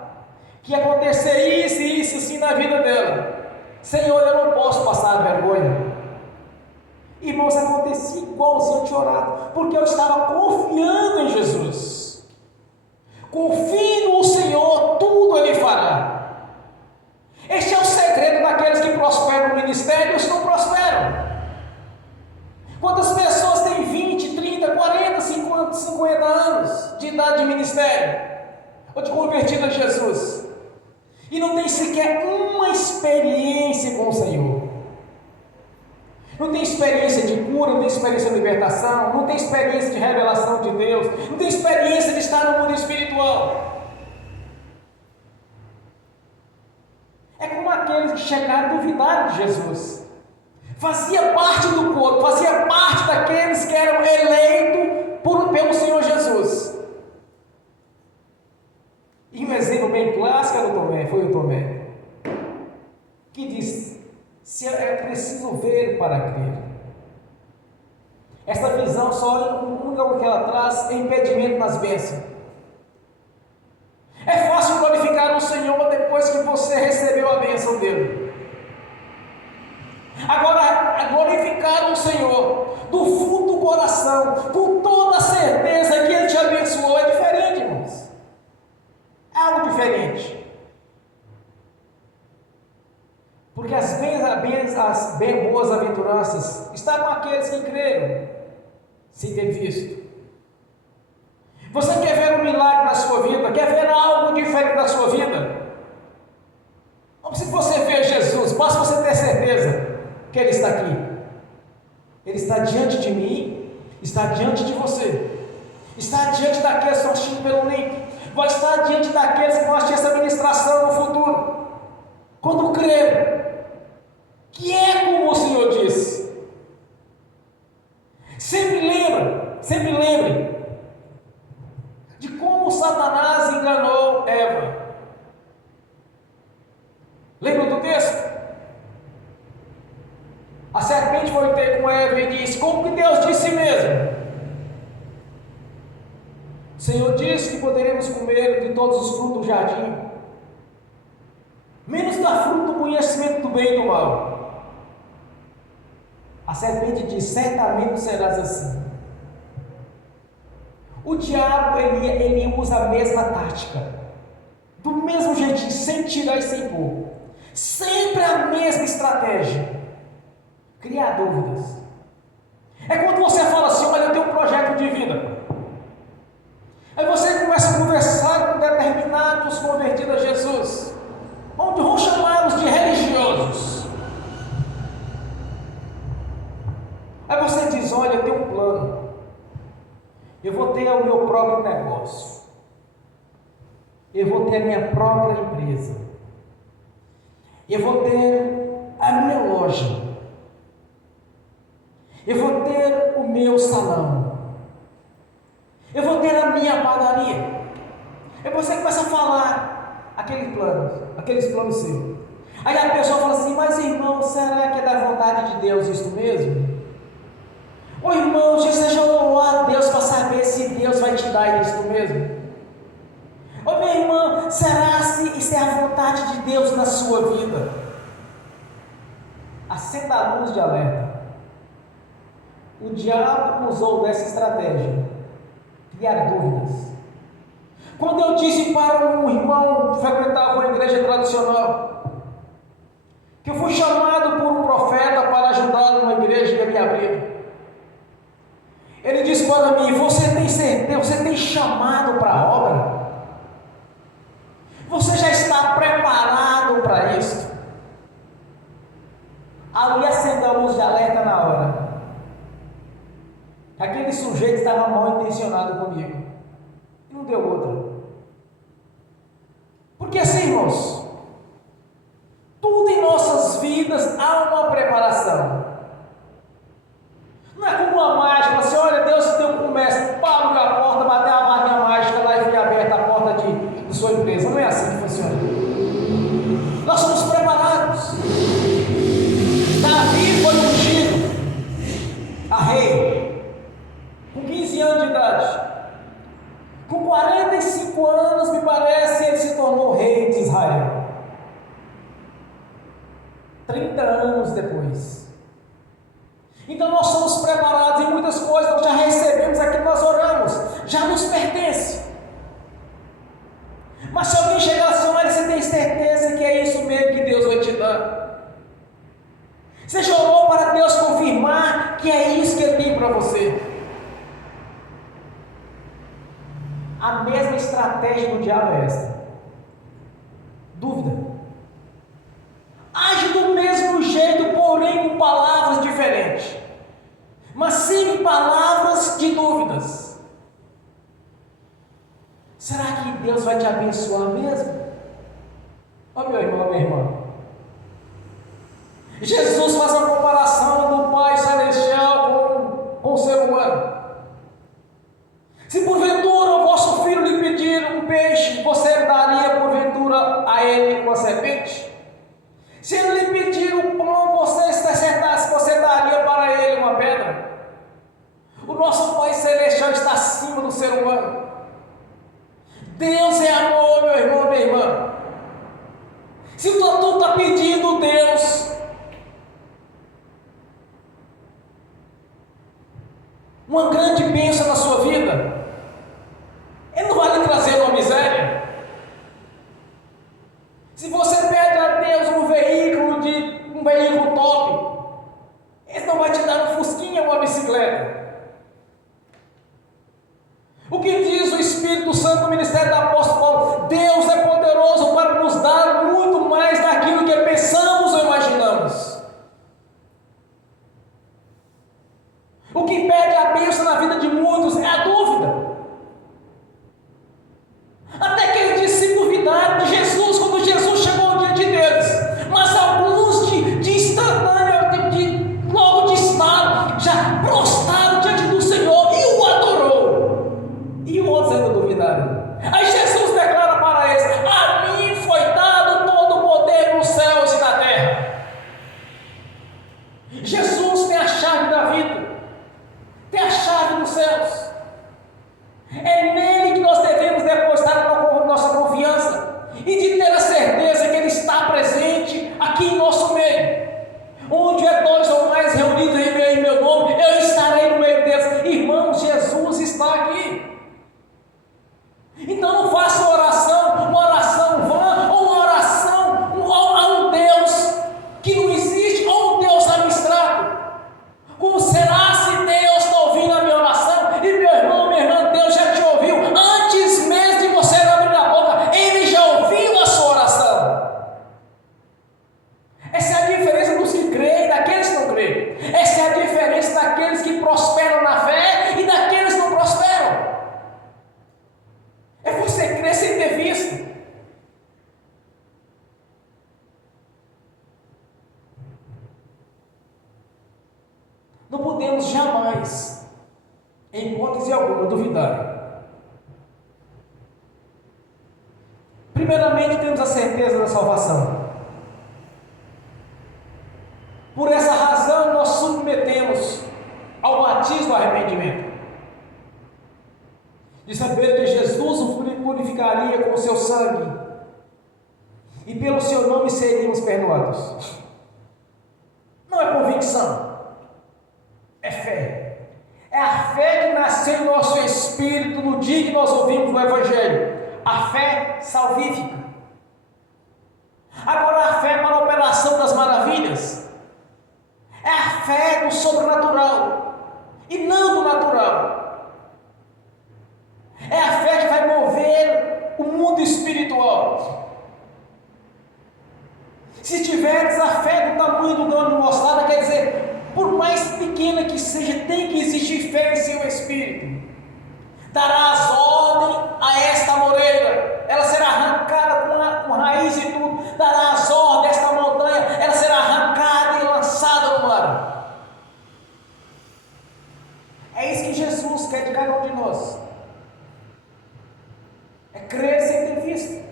que ia acontecer isso e isso assim na vida dela. Senhor, eu não posso passar vergonha. Irmãos, acontecia igualzinho eu tinha orado, porque eu estava confiando em Jesus. Confie no Senhor, tudo Ele fará. Este é o segredo daqueles que prosperam no ministério e os que não prosperam. Quantas pessoas têm 20, 30, 40, 50 anos de idade de ministério, ou de convertido a Jesus, e não tem sequer uma experiência com o Senhor? não tem experiência de cura, não tem experiência de libertação, não tem experiência de revelação de Deus, não tem experiência de estar no mundo espiritual. É como aqueles que chegaram e duvidaram de Jesus. Fazia parte do corpo, fazia parte daqueles que eram eleitos pelo Senhor Jesus. E um exemplo bem clássico era o Tomé, foi o Tomé, que disse: se é preciso ver para crer. Esta visão só única que ela traz é impedimento nas bênçãos. É fácil glorificar o Senhor depois que você recebeu a bênção dele. Agora, glorificar o Senhor do fundo do coração, com toda a certeza que Ele te abençoou, é diferente, irmãos. É algo diferente. Porque as boas aventuranças estão com aqueles que creram, sem ter visto. Você quer ver um milagre na sua vida? Quer ver algo diferente na sua vida? Não precisa você ver Jesus, basta você ter certeza que Ele está aqui. Ele está diante de mim, está diante de você, está diante daqueles que estão assistindo pelo link, vai estar diante daqueles que vão assistir essa ministração no futuro. Quando crer, que é como o Senhor disse. Sempre lembre de como Satanás enganou Eva. Lembra do texto? A serpente foi ter com Eva e disse: como que Deus disse mesmo? O Senhor disse que poderíamos comer de todos os frutos do jardim, menos da fruta do conhecimento do bem e do mal. A serpente disse: certamente serás assim. O diabo, ele usa a mesma tática, do mesmo jeitinho, sem tirar e sem pôr, sempre a mesma estratégia: criar dúvidas. É quando você fala assim: olha, eu tenho um projeto de vida. Aí você começa a conversar com determinados convertidos a Jesus, onde vão chamá-los de religiosos. Aí você diz: olha, eu tenho um plano, eu vou ter o meu próprio negócio, eu vou ter a minha própria empresa, eu vou ter a minha loja, eu vou ter o meu salão, eu vou ter a minha padaria. Aí você começa a falar aqueles planos seus. Aí a pessoa fala assim: mas irmão, será que é da vontade de Deus isso mesmo? Ô irmão, você já orou a Deus para saber se Deus vai te dar isso mesmo? Ô minha irmã, será se isso é a vontade de Deus na sua vida? Acenda a luz de alerta. O diabo usou dessa estratégia, criar dúvidas. Quando eu disse para um irmão que frequentava uma igreja tradicional que eu fui chamado por um profeta para ajudá-lo numa igreja que ele abriu, ele disse para mim: você tem certeza, você tem chamado para a obra? Você já está preparado para isso? Ali acendeu a luz de alerta na hora. Aquele sujeito estava mal intencionado comigo, e não deu outra. Porque assim, irmãos, tudo em nossas vidas há uma preparação. Não é como uma mágica, assim: olha, Deus tem um comércio, abre a porta, bateu a varinha mágica lá e foi aberta a porta de sua empresa. Não é assim que funciona. Nós somos preparados. Davi foi ungido a rei com 15 anos de idade. Com 45 anos, me parece, ele se tornou rei de Israel. 30 anos depois. Então nós somos preparados em muitas coisas, nós já recebemos aquilo que nós oramos, já nos pertence. Mas se alguém chegar assim: olha, você tem certeza que é isso mesmo que Deus vai te dar? Você já orou para Deus confirmar que é isso que Ele tem para você? A mesma estratégia do diabo é esta: dúvida. Age do mesmo jeito, porém com palavras diferentes. Será que Deus vai te abençoar mesmo? Ó, meu irmão, minha irmã. Jesus faz uma comparação do Pai Celestial com o ser humano. Se porventura o vosso filho lhe pedir um peixe, você daria porventura a ele uma serpente? Se ele lhe pedir um pão, você daria para ele uma pedra? O nosso Pai Celestial está acima do ser humano. Deus é amor, meu irmão, minha irmã. Se tu está pedindo Deus uma grande bênção na sua vida, Ele não vai lhe trazer uma miséria. Se você pede a Deus um veículo top, Ele não vai te dar um fusquinha ou uma bicicleta. O que diz o Espírito Santo no ministério do apóstolo Paulo? Deus é poderoso para nos dar muito mais daquilo que pensamos ou imaginamos. O que impede a bênção na vida de muitos é a dúvida. Até aqueles discípulos duvidaram de Jesus quando Jesus chegou diante deles. Mas alguns de instantâneo, logo de estado, já prostraram diante do Senhor e o adorou. E outros ainda duvidaram. Aí Jesus declara para eles: a mim foi dado todo o poder nos céus e na terra. Jesus tem a chave da vida, tem a chave dos céus. É nele que nós devemos depositar a nossa confiança e de ter a certeza que Ele está presente aqui em nosso meio. Onde é dois ou mais reunidos em meu nome, eu estarei no meio deles. Irmãos, Jesus está aqui. Então não faça uma oração vã, ou uma oração a um Deus que não existe, ou um Deus abstrato. Como será se Deus está ouvindo a minha oração? E meu irmão, minha irmã, Deus já te ouviu antes mesmo de você abrir a boca. Ele já ouviu a sua oração. Essa é a diferença dos que creem e daqueles que não creem. Essa é a diferença daqueles que prosperam na fé e daqueles que não prosperam. É você crer sem ter visto. Não podemos jamais, em hipótese alguma, duvidar. Primeiramente, temos a certeza da salvação. Por essa razão, nós submetemos ao batismo do arrependimento, de saber que Jesus o purificaria com o seu sangue e pelo seu nome seríamos perdoados. Não é convicção, é fé. É a fé que nasceu em nosso espírito no dia que nós ouvimos o Evangelho. A fé salvífica. Agora a fé para a operação das maravilhas. É a fé do sobrenatural e não do natural. É a fé que vai mover o mundo espiritual. Se tiveres a fé do tamanho do grão de mostarda, quer dizer, por mais pequena que seja, tem que existir fé em seu espírito. Darás ordem a esta moreira, ela será arrancada com raiz e tudo. Darás ordem a esta montanha, ela será arrancada e lançada no mar. É isso que Jesus quer de cada um de nós. É crer sem ter visto.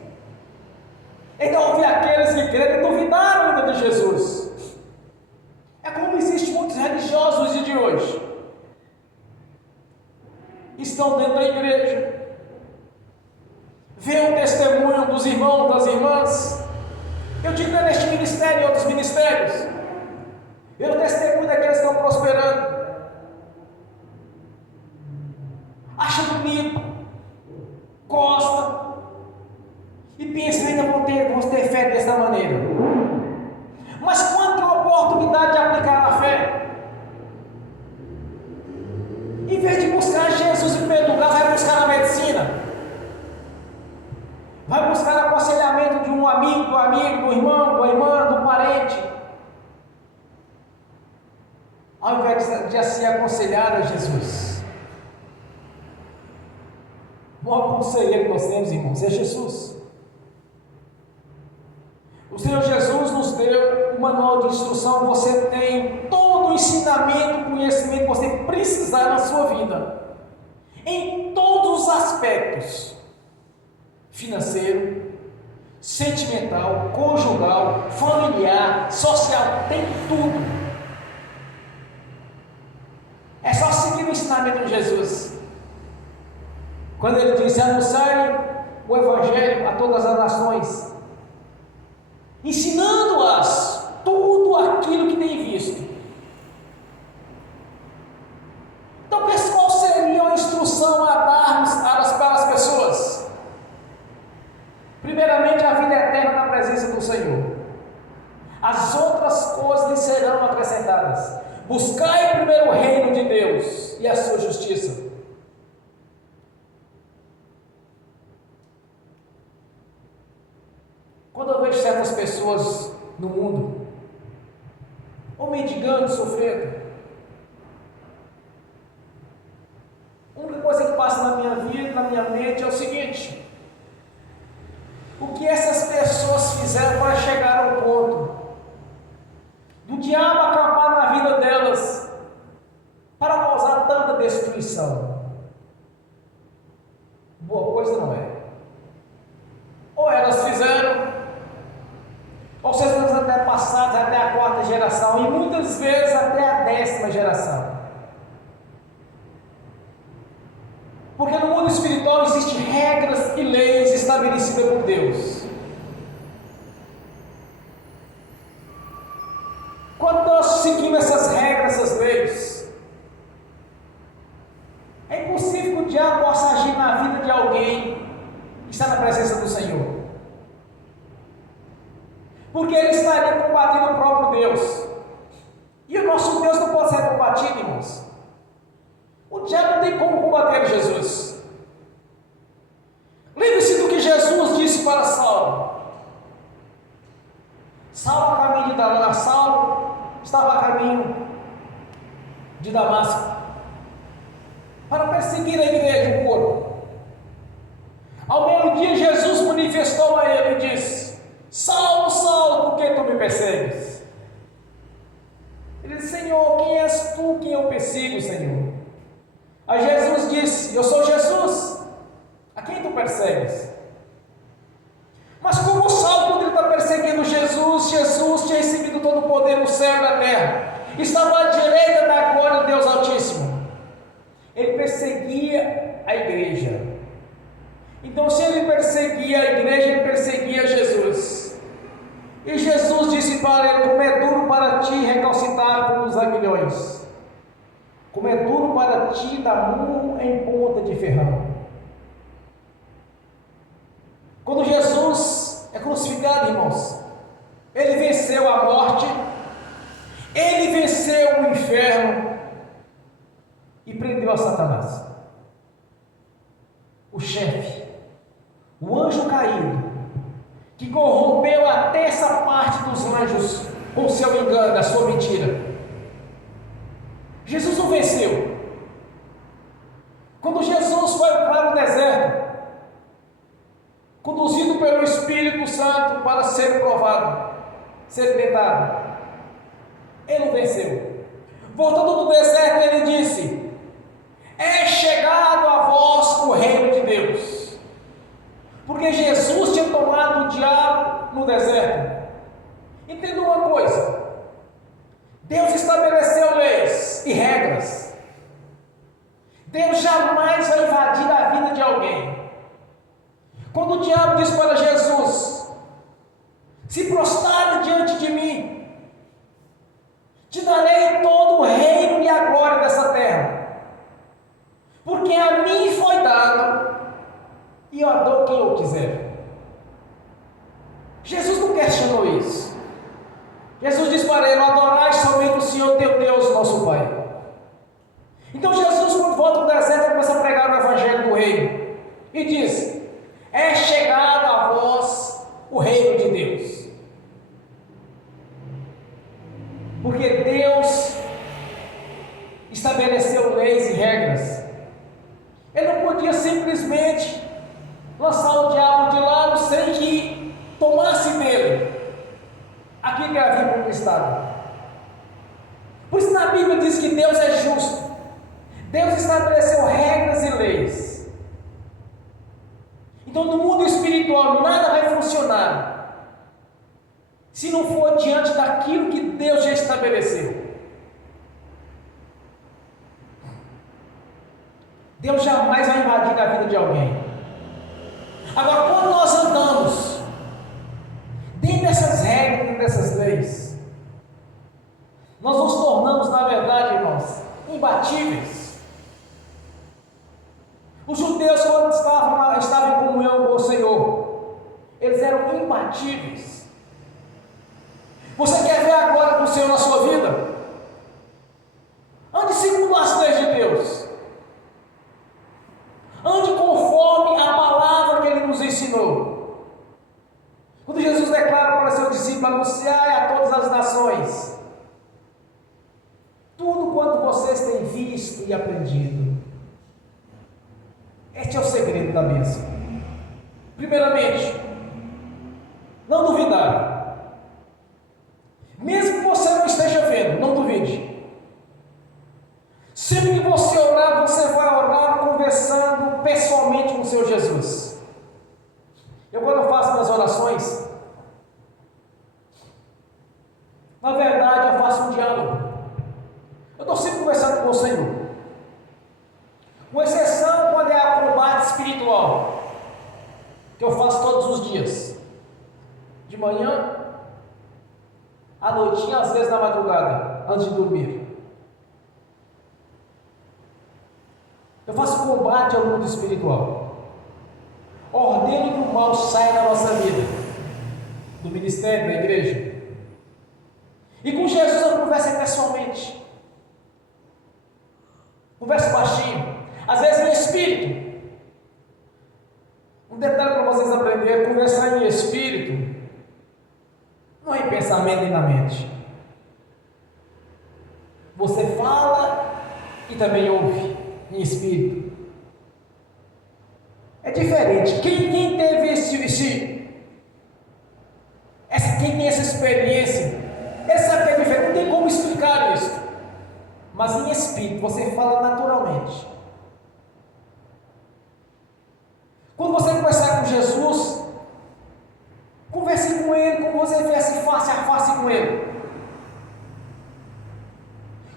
Então houve aqueles que creram e duvidaram ainda de Jesus. É como existem muitos religiosos nos dias de hoje. Estão dentro da igreja, vê o testemunho dos irmãos, das irmãs. Eu digo neste ministério e outros ministérios, vê o testemunho daqueles que estão prosperando, acha bonito, gosta e pensa: ainda vou ter fé dessa maneira. Mas quando tem a oportunidade de aplicar a fé, em vez de buscar Jesus em primeiro lugar, vai buscar a medicina, vai buscar aconselhamento de um amigo, do irmão, da irmã, do parente, ao invés de se aconselhar a Jesus. O maior conselheiro que nós temos, irmãos, é Jesus. O Senhor Jesus nos deu um manual de instrução. Você tem todo o ensinamento, conhecimento que você precisar na sua vida, em todos os aspectos: financeiro, sentimental, conjugal, familiar, social, tem tudo. É só seguir o ensinamento de Jesus. Quando ele disse: anunciai o Evangelho a todas as nações, ensinando-as tudo aquilo que tem visto. Então, qual seria a instrução a darmos para as pessoas? Primeiramente, a vida eterna na presença do Senhor. As outras coisas lhe serão acrescentadas. Buscai primeiro o reino de Deus e a sua justiça. Quando eu vejo certas pessoas no mundo, ou mendigando, sofrendo, a única coisa que passa na minha vida, na minha mente, é o seguinte: o que essas pessoas fizeram para chegar ao ponto do diabo acabar na vida delas, para causar tanta destruição? Boa coisa não é. Ou elas fizeram, ou seja, até passadas, até a quarta geração, e muitas vezes até a 10ª geração. Porque no mundo espiritual existem regras e leis estabelecidas por Deus. Quando nós seguimos essas regras, essas leis, é impossível que o diabo possa agir na vida de alguém que está na presença do Senhor, porque ele estaria combatendo o próprio Deus, e o nosso Deus não pode ser combatido, irmãos. O diabo não tem como combater Jesus. Lembre-se do que Jesus disse para Saulo. Saulo, a caminho de Damasco, Saulo estava a caminho de Damasco para perseguir a igreja, o povo. Ao meio-dia, Jesus manifestou a ele e disse: Saulo, Saulo, por que tu me persegues? Ele disse: Senhor, quem és tu que eu persigo, Senhor? Aí Jesus disse: eu sou Jesus, a quem tu persegues? Mas como Saulo poderia estar perseguindo Jesus? Jesus tinha recebido todo o poder no céu e na terra, estava à direita da glória de Deus Altíssimo. Ele perseguia a igreja. Então, se ele perseguia a igreja, ele perseguia Jesus. E Jesus disse para ele: como é duro para ti recalcitrar com os aguilhões, como é duro para ti dar murro em ponta de ferrão. Quando Jesus é crucificado, irmãos, ele venceu a morte, ele venceu o inferno e prendeu a Satanás, o chefe, o anjo caído, que corrompeu a 1/3 parte dos anjos com seu engano, a sua mentira. Jesus o venceu. Quando Jesus foi para o deserto, conduzido pelo Espírito Santo para ser provado, ser tentado, ele o venceu. Voltando do deserto, ele disse: é chegado a vós o reino de Deus. Porque Jesus tinha tomado o diabo no deserto. Entenda uma coisa: Deus estabeleceu leis e regras. Deus jamais vai invadir a vida de alguém. Quando o diabo disse para Jesus: se prostar diante de mim, te darei todo o reino e a glória dessa terra, porque a mim foi dado, e eu dou quem eu quiser. Jesus não questionou isso. Jesus disse para ele: adorai somente o Senhor teu Deus, nosso Pai. Então Jesus, quando volta do deserto, começa a pregar o Evangelho do Reino e diz: é chegado a vós o reino de Deus. Porque Deus estabeleceu leis e regras. Ele não podia simplesmente simplesmente lançar o diabo de lado sem que tomasse dele aquilo que havia conquistado. Por isso na Bíblia diz que Deus é justo. Deus estabeleceu regras e leis. Então no mundo espiritual nada vai funcionar se não for diante daquilo que Deus já estabeleceu. Deus jamais vai invadir a vida de alguém. Agora, quando nós andamos dentro dessas regras, dentro dessas leis, nós nos tornamos, na verdade, irmãos, imbatíveis. Os judeus, quando estavam em comunhão com o Senhor, eles eram imbatíveis. Você quer ver agora com o Senhor na sua vida? Ande segundo as leis de Deus. Ande conforme a palavra que Ele nos ensinou. Quando Jesus declara para seus discípulos: anunciai a todas as nações tudo quanto vocês têm visto e aprendido. Este é o segredo da bênção. Primeiramente, não duvidar. Mesmo que você não esteja vendo, não duvide. Sempre que você orar, você vai orar conversando pessoalmente com o Senhor Jesus. Quando eu faço minhas orações, na verdade eu faço um diálogo. Eu estou sempre conversando com o Senhor, com exceção quando é o combate espiritual, que eu faço todos os dias, de manhã, à noite e às vezes na madrugada, antes de dormir. Eu faço combate ao mundo espiritual. Ordeno que o mal saia da nossa vida, do ministério, da igreja. E com Jesus eu converso pessoalmente. Converso baixinho, às vezes em espírito. Um detalhe para vocês aprenderem: conversar em espírito não é em pensamento nem na mente. Você fala e também ouve em espírito. É diferente. Quem teve quem tem essa experiência, ele sabe que é diferente. Não tem como explicar isso. Mas em espírito você fala naturalmente. Quando você conversar com Jesus, converse com Ele como você estivesse face a face com Ele.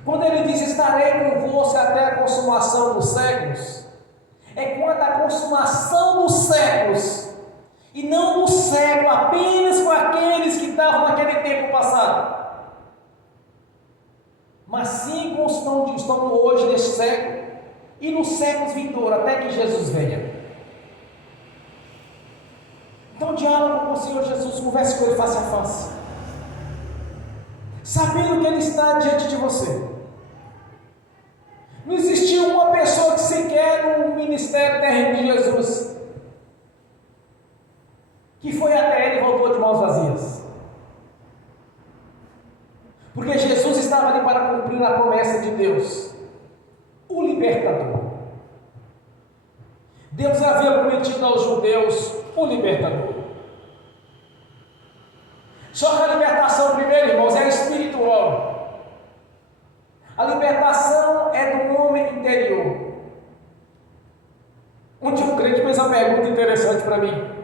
Quando Ele diz: estarei convosco até a consumação dos séculos, é quanto à consumação dos séculos, e não do século apenas com aqueles que estavam naquele tempo passado, mas sim com os que estão hoje neste século e nos séculos vindouros, até que Jesus venha. Então diálogo com o Senhor Jesus, converse com Ele face a face, sabendo que Ele está diante de você. Não existiu uma pessoa que sequer no ministério terreno de Jesus que foi até Ele e voltou de mãos vazias, porque Jesus estava ali para cumprir a promessa de Deus, o libertador. Deus havia prometido aos judeus o libertador. Só que a libertação, primeiro, irmãos, é espiritual. A libertação é do homem interior. Um dia um crente fez uma pergunta interessante para mim.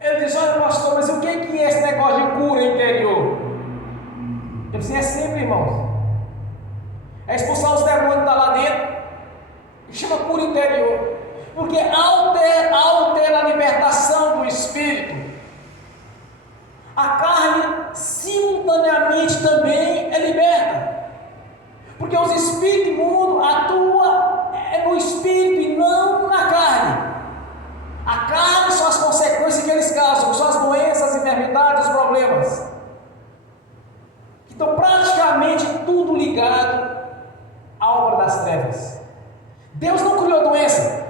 Ele disse: olha, pastor, mas o que é esse negócio de cura interior? Eu disse: é sempre, irmãos, é expulsar os demônios que estão lá dentro, e chama cura interior, porque altera a libertação do espírito. A carne simultaneamente também é liberta, porque os espíritos imundos atuam no espírito e não na carne. A carne são as consequências que eles causam, são as doenças, as enfermidades, os problemas. Então praticamente tudo ligado à obra das trevas. Deus não criou doença.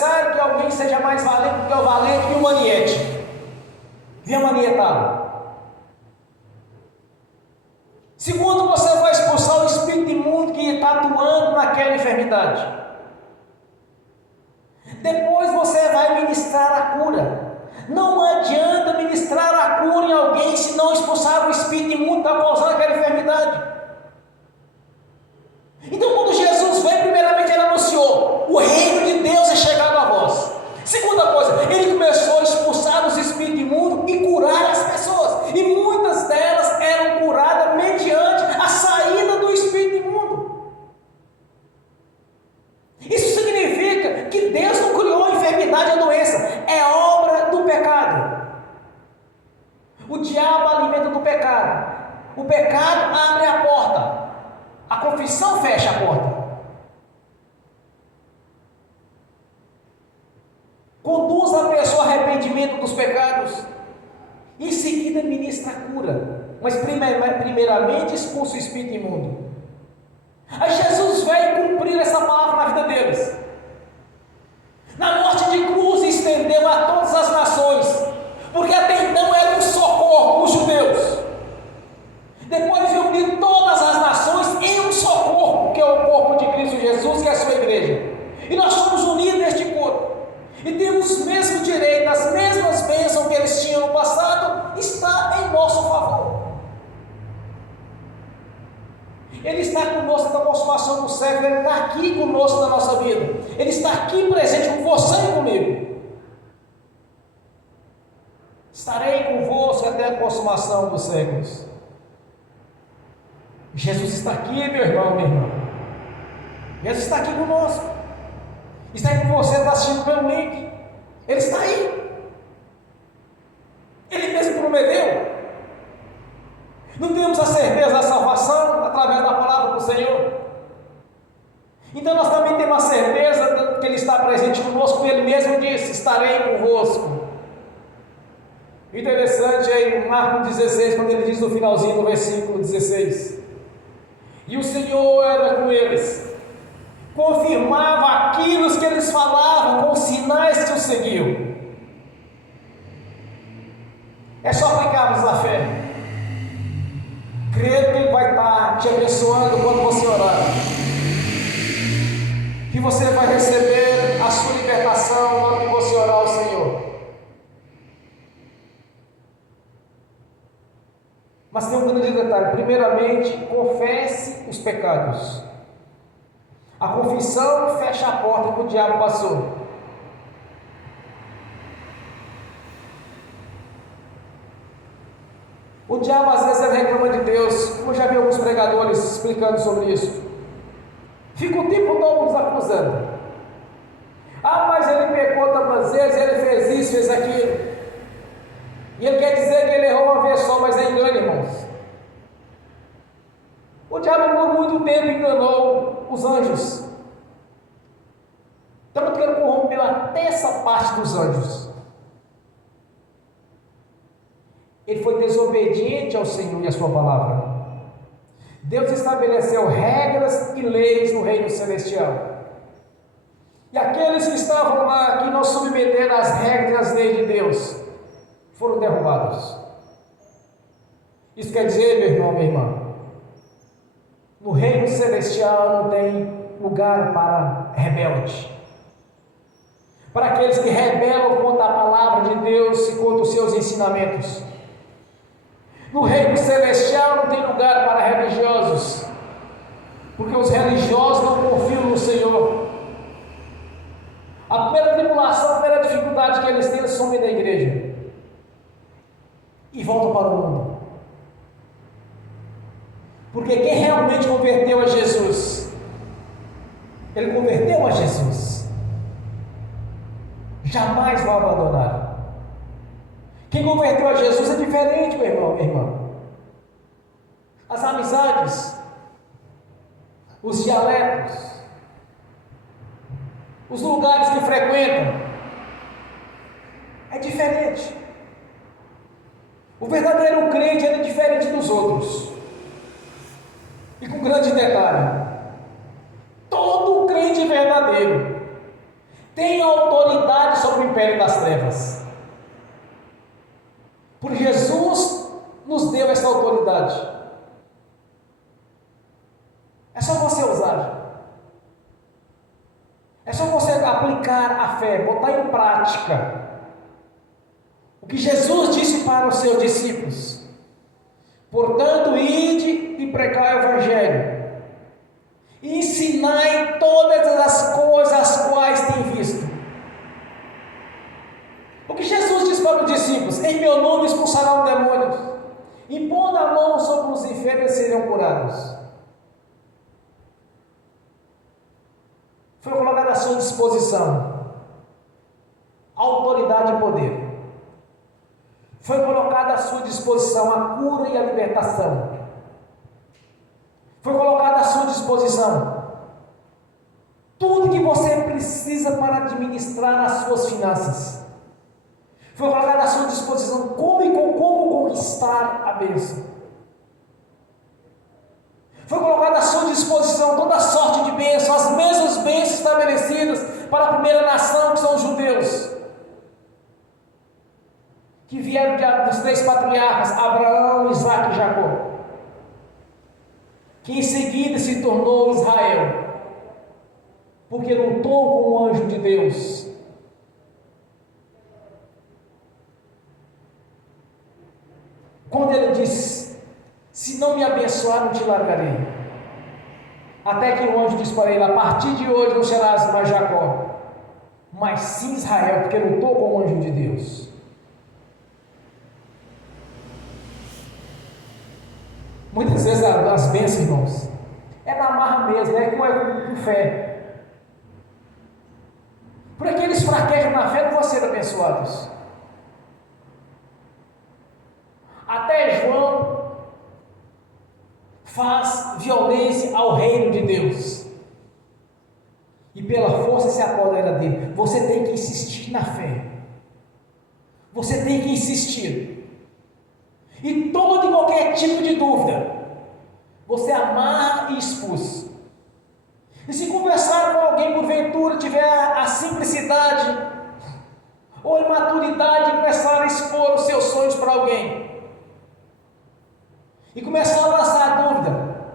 necessário que alguém seja mais valente do que o valente e o maniete. Venha manietá-lo. Segundo, você vai expulsar o espírito imundo que está atuando naquela enfermidade. Depois você vai ministrar a cura. Não adianta ministrar a cura em alguém se não expulsar o espírito imundo que está causando aquela enfermidade. Então, quando Jesus veio, primeiramente ele anunciou: o reino de Deus é chegado a vós. Segunda coisa, ele começou a expulsar os espíritos imundos e curar as pessoas. E muitas delas eram curadas mediante a saída do espírito imundo. Isso significa que Deus não criou a enfermidade e a doença, é obra do pecado. O diabo alimenta do pecado. O pecado abre a porta. A confissão fecha a porta. Conduz a pessoa ao arrependimento dos pecados. Em seguida ministra a cura. Mas primeiramente expulsa o espírito imundo. Aí Jesus veio cumprir essa palavra na vida deles. Na morte de cruz estendeu a todas as nações. Porque até então era um socorro os judeus. Depois veio unir todas as nações em um só corpo, que é o corpo de Cristo Jesus, que é a sua igreja. E nós somos unidos neste corpo. E temos os mesmos direitos, as mesmas bênçãos que eles tinham no passado, está em nosso favor. Ele está conosco na consumação do século, Ele está aqui conosco na nossa vida. Ele está aqui presente com você e comigo. Estarei convosco até a consumação dos séculos. Jesus está aqui, meu irmão, minha irmã. Jesus está aqui conosco. Está aí com você, está assistindo pelo link. Ele está aí. Ele mesmo prometeu. Não temos a certeza da salvação através da palavra do Senhor. Então nós também temos a certeza que Ele está presente conosco. Ele mesmo disse: estarei convosco. Interessante é em Marcos 16, quando ele diz no finalzinho do versículo 16: e o Senhor era com eles, confirmava aquilo que eles falavam com os sinais que os seguiam. É só aplicarmos a fé, crer que Ele vai estar te abençoando quando você orar, que você vai receber a sua libertação na hora que você orar ao Senhor. Mas tem um grande detalhe: primeiramente, confesse os pecados. A confissão fecha a porta que o diabo passou. O diabo às vezes ele reclama de Deus, como eu já vi alguns pregadores explicando sobre isso. Fica o tempo todo nos acusando. Ah, mas ele pecou tantas vezes, ele fez isso, fez aquilo. E ele quer dizer que ele errou uma vez só, mas é engano, irmãos. O diabo por muito tempo enganou os anjos. Tanto que ele corrompeu até essa parte dos anjos. Ele foi desobediente ao Senhor e à sua palavra. Deus estabeleceu regras e leis no reino celestial. E aqueles que estavam lá, que não submeteram às regras e às leis de Deus, foram derrubados. Isso quer dizer, meu irmão, minha irmã, no reino celestial não tem lugar para rebelde, para aqueles que rebelam contra a palavra de Deus e contra os seus ensinamentos. No reino celestial não tem lugar para religiosos, porque os religiosos não confiam no Senhor. A primeira tribulação, a primeira dificuldade que eles têm, eles somem da igreja e voltam para o mundo. Porque quem realmente converteu a Jesus, ele converteu a Jesus, jamais vai abandonar. Quem converteu a Jesus é diferente, meu irmão, minha irmã. As amizades, os dialetos, os lugares que frequentam, é diferente. O verdadeiro crente é diferente dos outros. E com grande detalhe: todo crente verdadeiro tem autoridade sobre o império das trevas. Por Jesus nos deu essa autoridade. É só você usar. É só você aplicar a fé, botar em prática o que Jesus disse para os seus discípulos. Portanto, ide e pregai o Evangelho, e ensinai todas as coisas as quais tem visto. O que Jesus disse para os discípulos: em meu nome expulsarão demônios, impondo a mão sobre os enfermos serão curados. Foi colocada à sua disposição autoridade e poder. Foi colocada à sua disposição a cura e a libertação. Foi colocada à sua disposição tudo que você precisa para administrar as suas finanças. Foi colocada à sua disposição como conquistar a bênção. Foi colocada à sua disposição toda sorte de bênção, as mesmas bênçãos estabelecidas para a primeira nação, que são os judeus, que vieram dos 3 patriarcas, Abraão, Isaque e Jacó, que em seguida se tornou Israel, porque lutou com o anjo de Deus. Quando ele disse: se não me abençoar, não te largarei. Até que o anjo disse para ele: a partir de hoje não serás mais Jacó, mas sim Israel, porque lutou com o anjo de Deus. Muitas vezes as bênçãos, irmãos, é na marra mesmo, é com fé. Por aqueles fraquejam na fé, não vão ser abençoados. Até João faz violência ao reino de Deus, e pela força se apodera dele. Você tem que insistir na fé, você tem que insistir, e todo e qualquer tipo de dúvida você amarra e expulsa. E se conversar com alguém porventura tiver a simplicidade ou a imaturidade de começar a expor os seus sonhos para alguém e começar a lançar dúvida,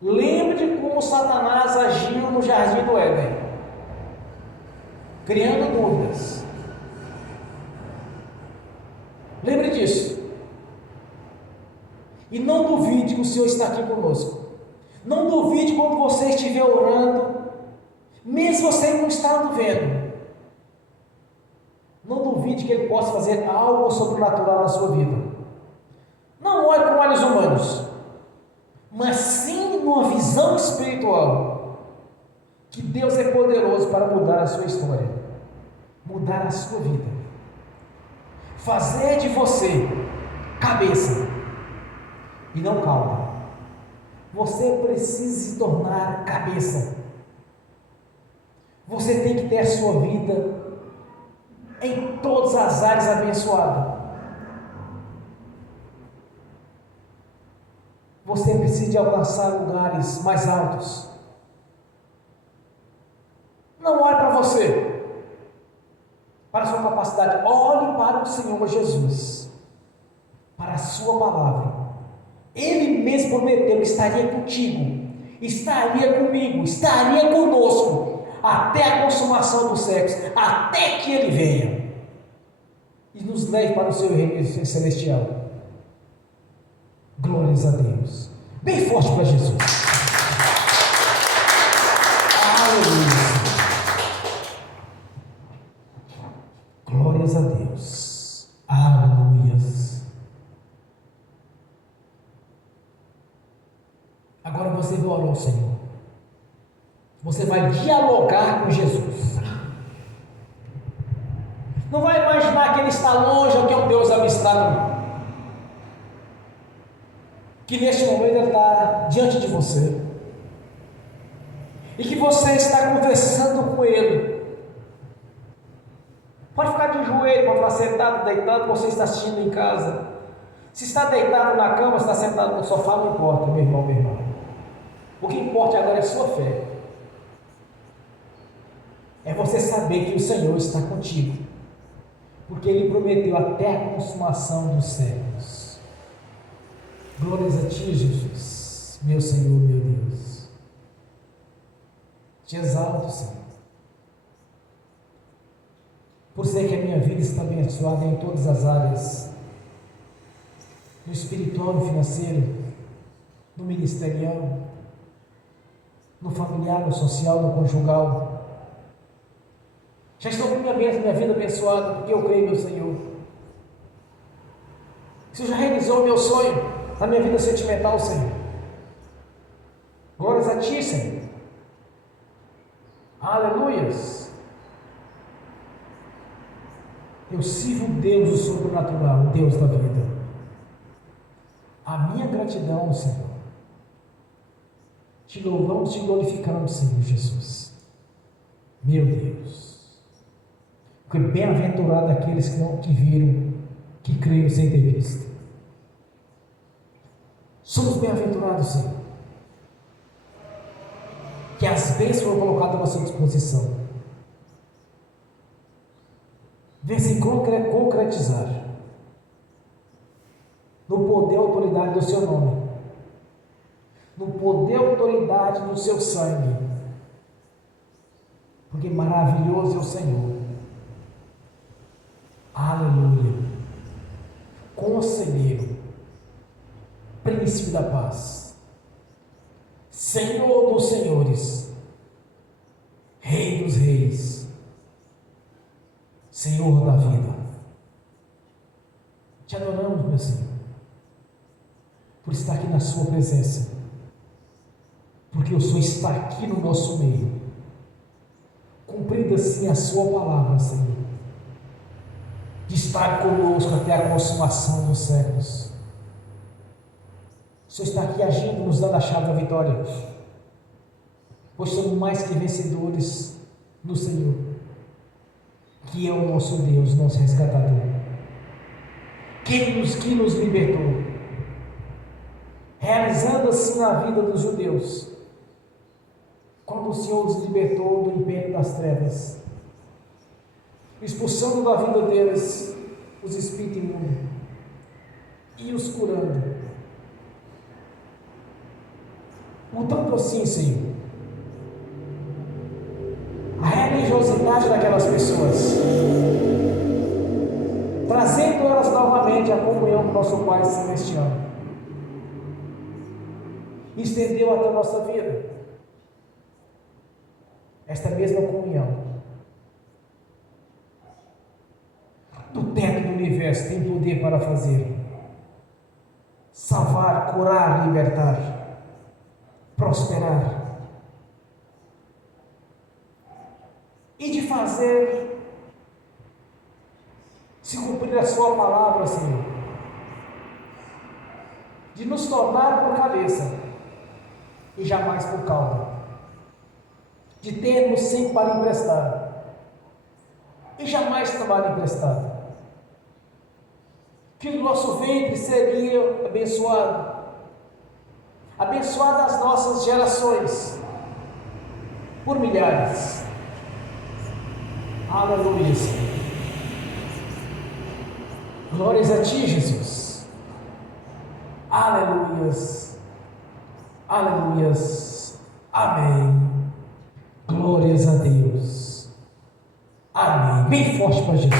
lembre de como Satanás agiu no jardim do Éden, criando dúvidas. Lembre disso. E não duvide que o Senhor está aqui conosco. Não duvide quando você estiver orando, mesmo você não estando vendo. Não duvide que Ele possa fazer algo sobrenatural na sua vida. Não olhe com olhos humanos, mas sim numa visão espiritual, que Deus é poderoso para mudar a sua história, mudar a sua vida, fazer de você cabeça e não cauda. Você precisa se tornar cabeça. Você tem que ter a sua vida em todas as áreas abençoada. Você precisa de alcançar lugares mais altos. Não olhe para você, para a sua capacidade. Olhe para o Senhor Jesus, para a sua palavra. Ele mesmo prometeu que estaria contigo, estaria comigo, estaria conosco, até a consumação dos séculos, até que Ele venha e nos leve para o seu reino celestial. Glórias a Deus. Bem forte para Jesus. Aleluia. Glórias a Deus. Aleluia. Agora você vai orar ao Senhor. Você vai dialogar com Jesus. Não vai imaginar que Ele está longe ou que é um Deus abstrato. Que neste momento Ele está diante de você. E que você está conversando com Ele. Pode ficar de joelho, pode ficar sentado, deitado, você está assistindo em casa. Se está deitado na cama, está sentado no sofá, não importa, meu irmão, minha irmã. O que importa agora é a sua fé. é você saber que o Senhor está contigo, porque Ele prometeu até a consumação dos séculos. Glórias a Ti, Jesus, meu Senhor, meu Deus. Te exalto, Senhor, por ser que a minha vida está abençoada em todas as áreas, no espiritual, no financeiro, no ministerial, no familiar, no social, no conjugal. Já estou com minha vida abençoada, porque eu creio, meu Senhor. O Senhor já realizou o meu sonho na minha vida sentimental, Senhor. Glórias a Ti, Senhor. Aleluias. Eu sirvo o Deus do sobrenatural, o Deus da vida. A minha gratidão, Senhor. Te louvamos, te glorificamos, Senhor Jesus. Meu Deus. Porque bem-aventurado aqueles que não te viram, que creram sem ter visto. Somos bem-aventurados, Senhor. Que as bênçãos foram colocadas à nossa disposição. Vem se concretizar no poder e autoridade do Seu nome, no poder e autoridade do Seu sangue, porque maravilhoso é o Senhor. Aleluia. Conselheiro, príncipe da paz, Senhor dos senhores, Rei dos reis, Senhor da vida. Te adoramos, meu Senhor, por estar aqui na Sua presença, porque o Senhor está aqui no nosso meio, cumprindo assim a Sua palavra, Senhor, de estar conosco até a consumação dos séculos. O Senhor está aqui agindo, nos dando a chave da vitória, pois somos mais que vencedores no Senhor, que é o nosso Deus, nosso resgatador, que nos libertou, realizando assim a vida dos judeus, quando o Senhor os libertou do império das trevas, expulsando da vida deles os espíritos imundos e os curando. Portanto, assim, Senhor, a religiosidade daquelas pessoas, trazendo elas novamente a comunhão com nosso Pai Celestial, estendeu até a nossa vida esta mesma comunhão. Do teto do universo tem poder para fazer, salvar, curar, libertar, prosperar e de fazer se cumprir a Sua palavra, Senhor, de nos tornar por cabeça e jamais por cauda, de termos sempre para emprestar e jamais tomar emprestado, que o nosso ventre seria abençoado as nossas gerações, por milhares. Aleluia, Senhor. Glórias a Ti, Jesus. Aleluias, aleluias, amém. Glórias a Deus, amém. Bem forte para Jesus.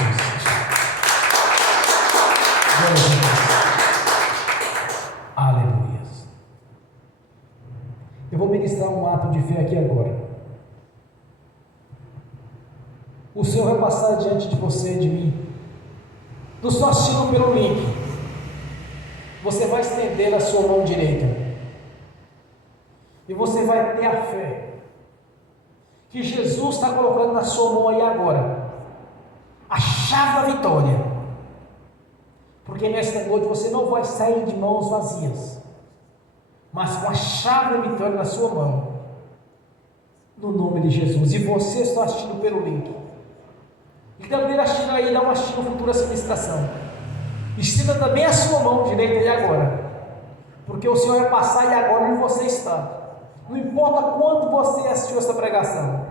Glórias a Deus. Aleluia. Eu vou ministrar um ato de fé aqui agora. O Senhor vai passar diante de você e de mim. Do só assistindo pelo link, você vai estender a sua mão direita e você vai ter a fé que Jesus está colocando na sua mão aí agora a chave da vitória, porque nesta noite você não vai sair de mãos vazias, mas com a chave da vitória na sua mão, no nome de Jesus. E você está assistindo pelo link, e também assistindo aí, não assistindo futura ministração, estenda também a sua mão direita aí agora, porque o Senhor vai passar aí agora onde você está. Não importa quanto você assistiu essa pregação,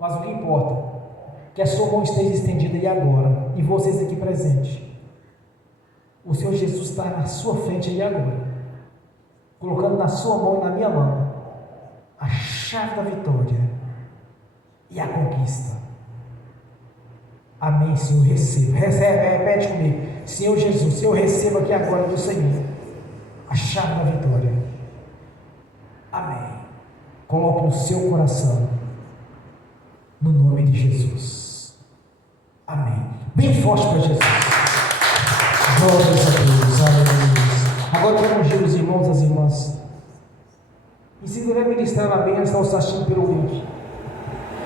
Mas o que importa é que a sua mão esteja estendida aí agora, e vocês aqui presentes. O Senhor Jesus está na sua frente aí agora, colocando na sua mão e na minha mão a chave da vitória e a conquista. Amém, Senhor, receba. Repete comigo. Senhor Jesus, eu recebo aqui agora do Senhor a chave da vitória. Amém. Coloque no seu coração, no nome de Jesus. Amém. Bem forte para Jesus. Glórias a Deus. Aleluia. Agora vamos ungir os irmãos e as irmãs. E se quiser ministrar a bênção, estão assistindo pelo link.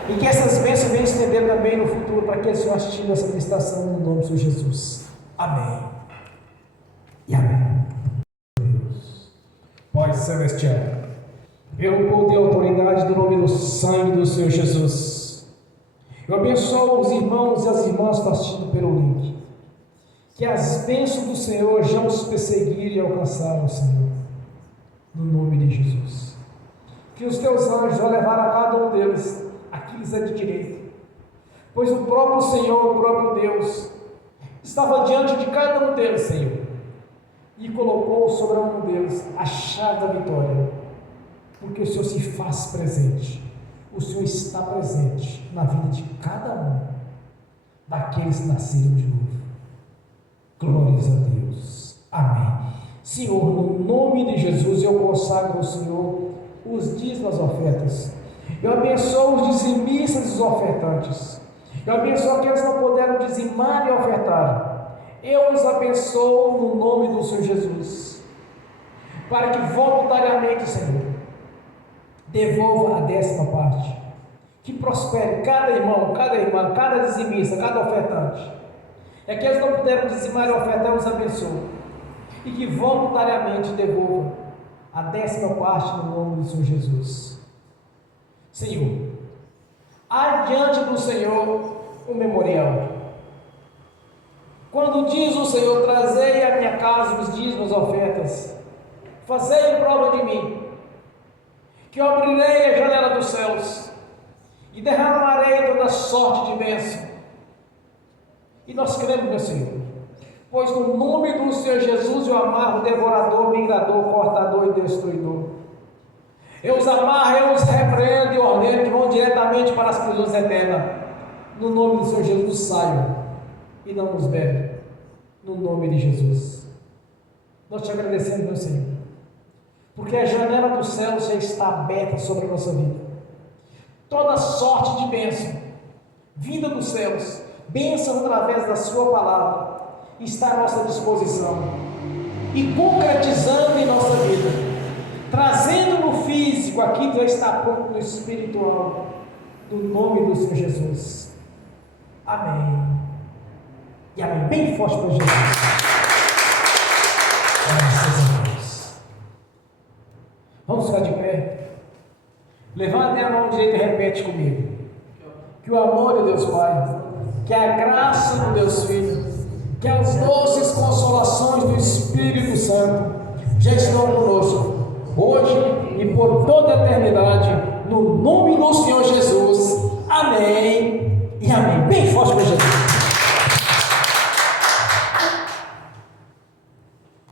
E que essas bênçãos venham estender também no futuro para aqueles que estão assistindo essa ministração no nome do Senhor Jesus. Amém. E amém. Pai Celestial, pelo poder e autoridade do nome do sangue do Senhor Jesus, eu abençoo os irmãos e as irmãs que estão assistindo pelo link. Que as bênçãos do Senhor já os perseguirem e alcançaram, Senhor, no nome de Jesus. Que os teus anjos vão levar a cada um deles aqueles à direita, pois o próprio Senhor, o próprio Deus, estava diante de cada um deles, Senhor, e colocou sobre um deles a chave da vitória, porque o Senhor se faz presente, o Senhor está presente na vida de cada um daqueles que nasceram de novo. Glórias a Deus. Amém. Senhor, no nome de Jesus, eu consagro ao Senhor os dízimos, as ofertas. Eu abençoo os dizimistas e os ofertantes. Eu abençoo aqueles que não puderam dizimar e ofertar. Eu os abençoo no nome do Senhor Jesus, para que voluntariamente, Senhor, devolva a 10ª parte, que prospere cada irmão, cada irmã, cada dizimista, cada ofertante. E aqueles que não puderam dizimar e ofertar, eu os abençoo, e que voluntariamente devolva a 10ª parte no nome do Senhor Jesus. Senhor, adiante do Senhor o memorial. Quando diz o Senhor, trazei à minha casa os dízimos, as ofertas, fazei prova de mim, que eu abrirei a janela dos céus e derramarei toda sorte de bênção. E nós cremos, meu Senhor, pois no nome do Senhor Jesus eu amarro o devorador, migrador, cortador e destruidor. Eu os amarro, eu os repreendo e ordeno que vão diretamente para as prisões eternas. No nome do Senhor Jesus, saiam e não nos bebem. No nome de Jesus. Nós te agradecemos, meu Senhor, porque a janela do céu já está aberta sobre a nossa vida. Toda sorte de bênção, vinda dos céus, bênção através da sua palavra, está à nossa disposição e concretizando em nossa vida, trazendo no físico aquilo que já está pronto no espiritual, no nome do Senhor Jesus. Amém. E amém. Bem forte para Jesus. Graças a Deus. Vamos ficar de pé. Levante a mão direita e repete comigo. Que o amor de Deus Pai, que a graça do Deus Filho, que as doces consolações do Espírito Santo já estão conosco, hoje e por toda a eternidade, no nome do Senhor Jesus. Amém e amém. Bem forte para Jesus.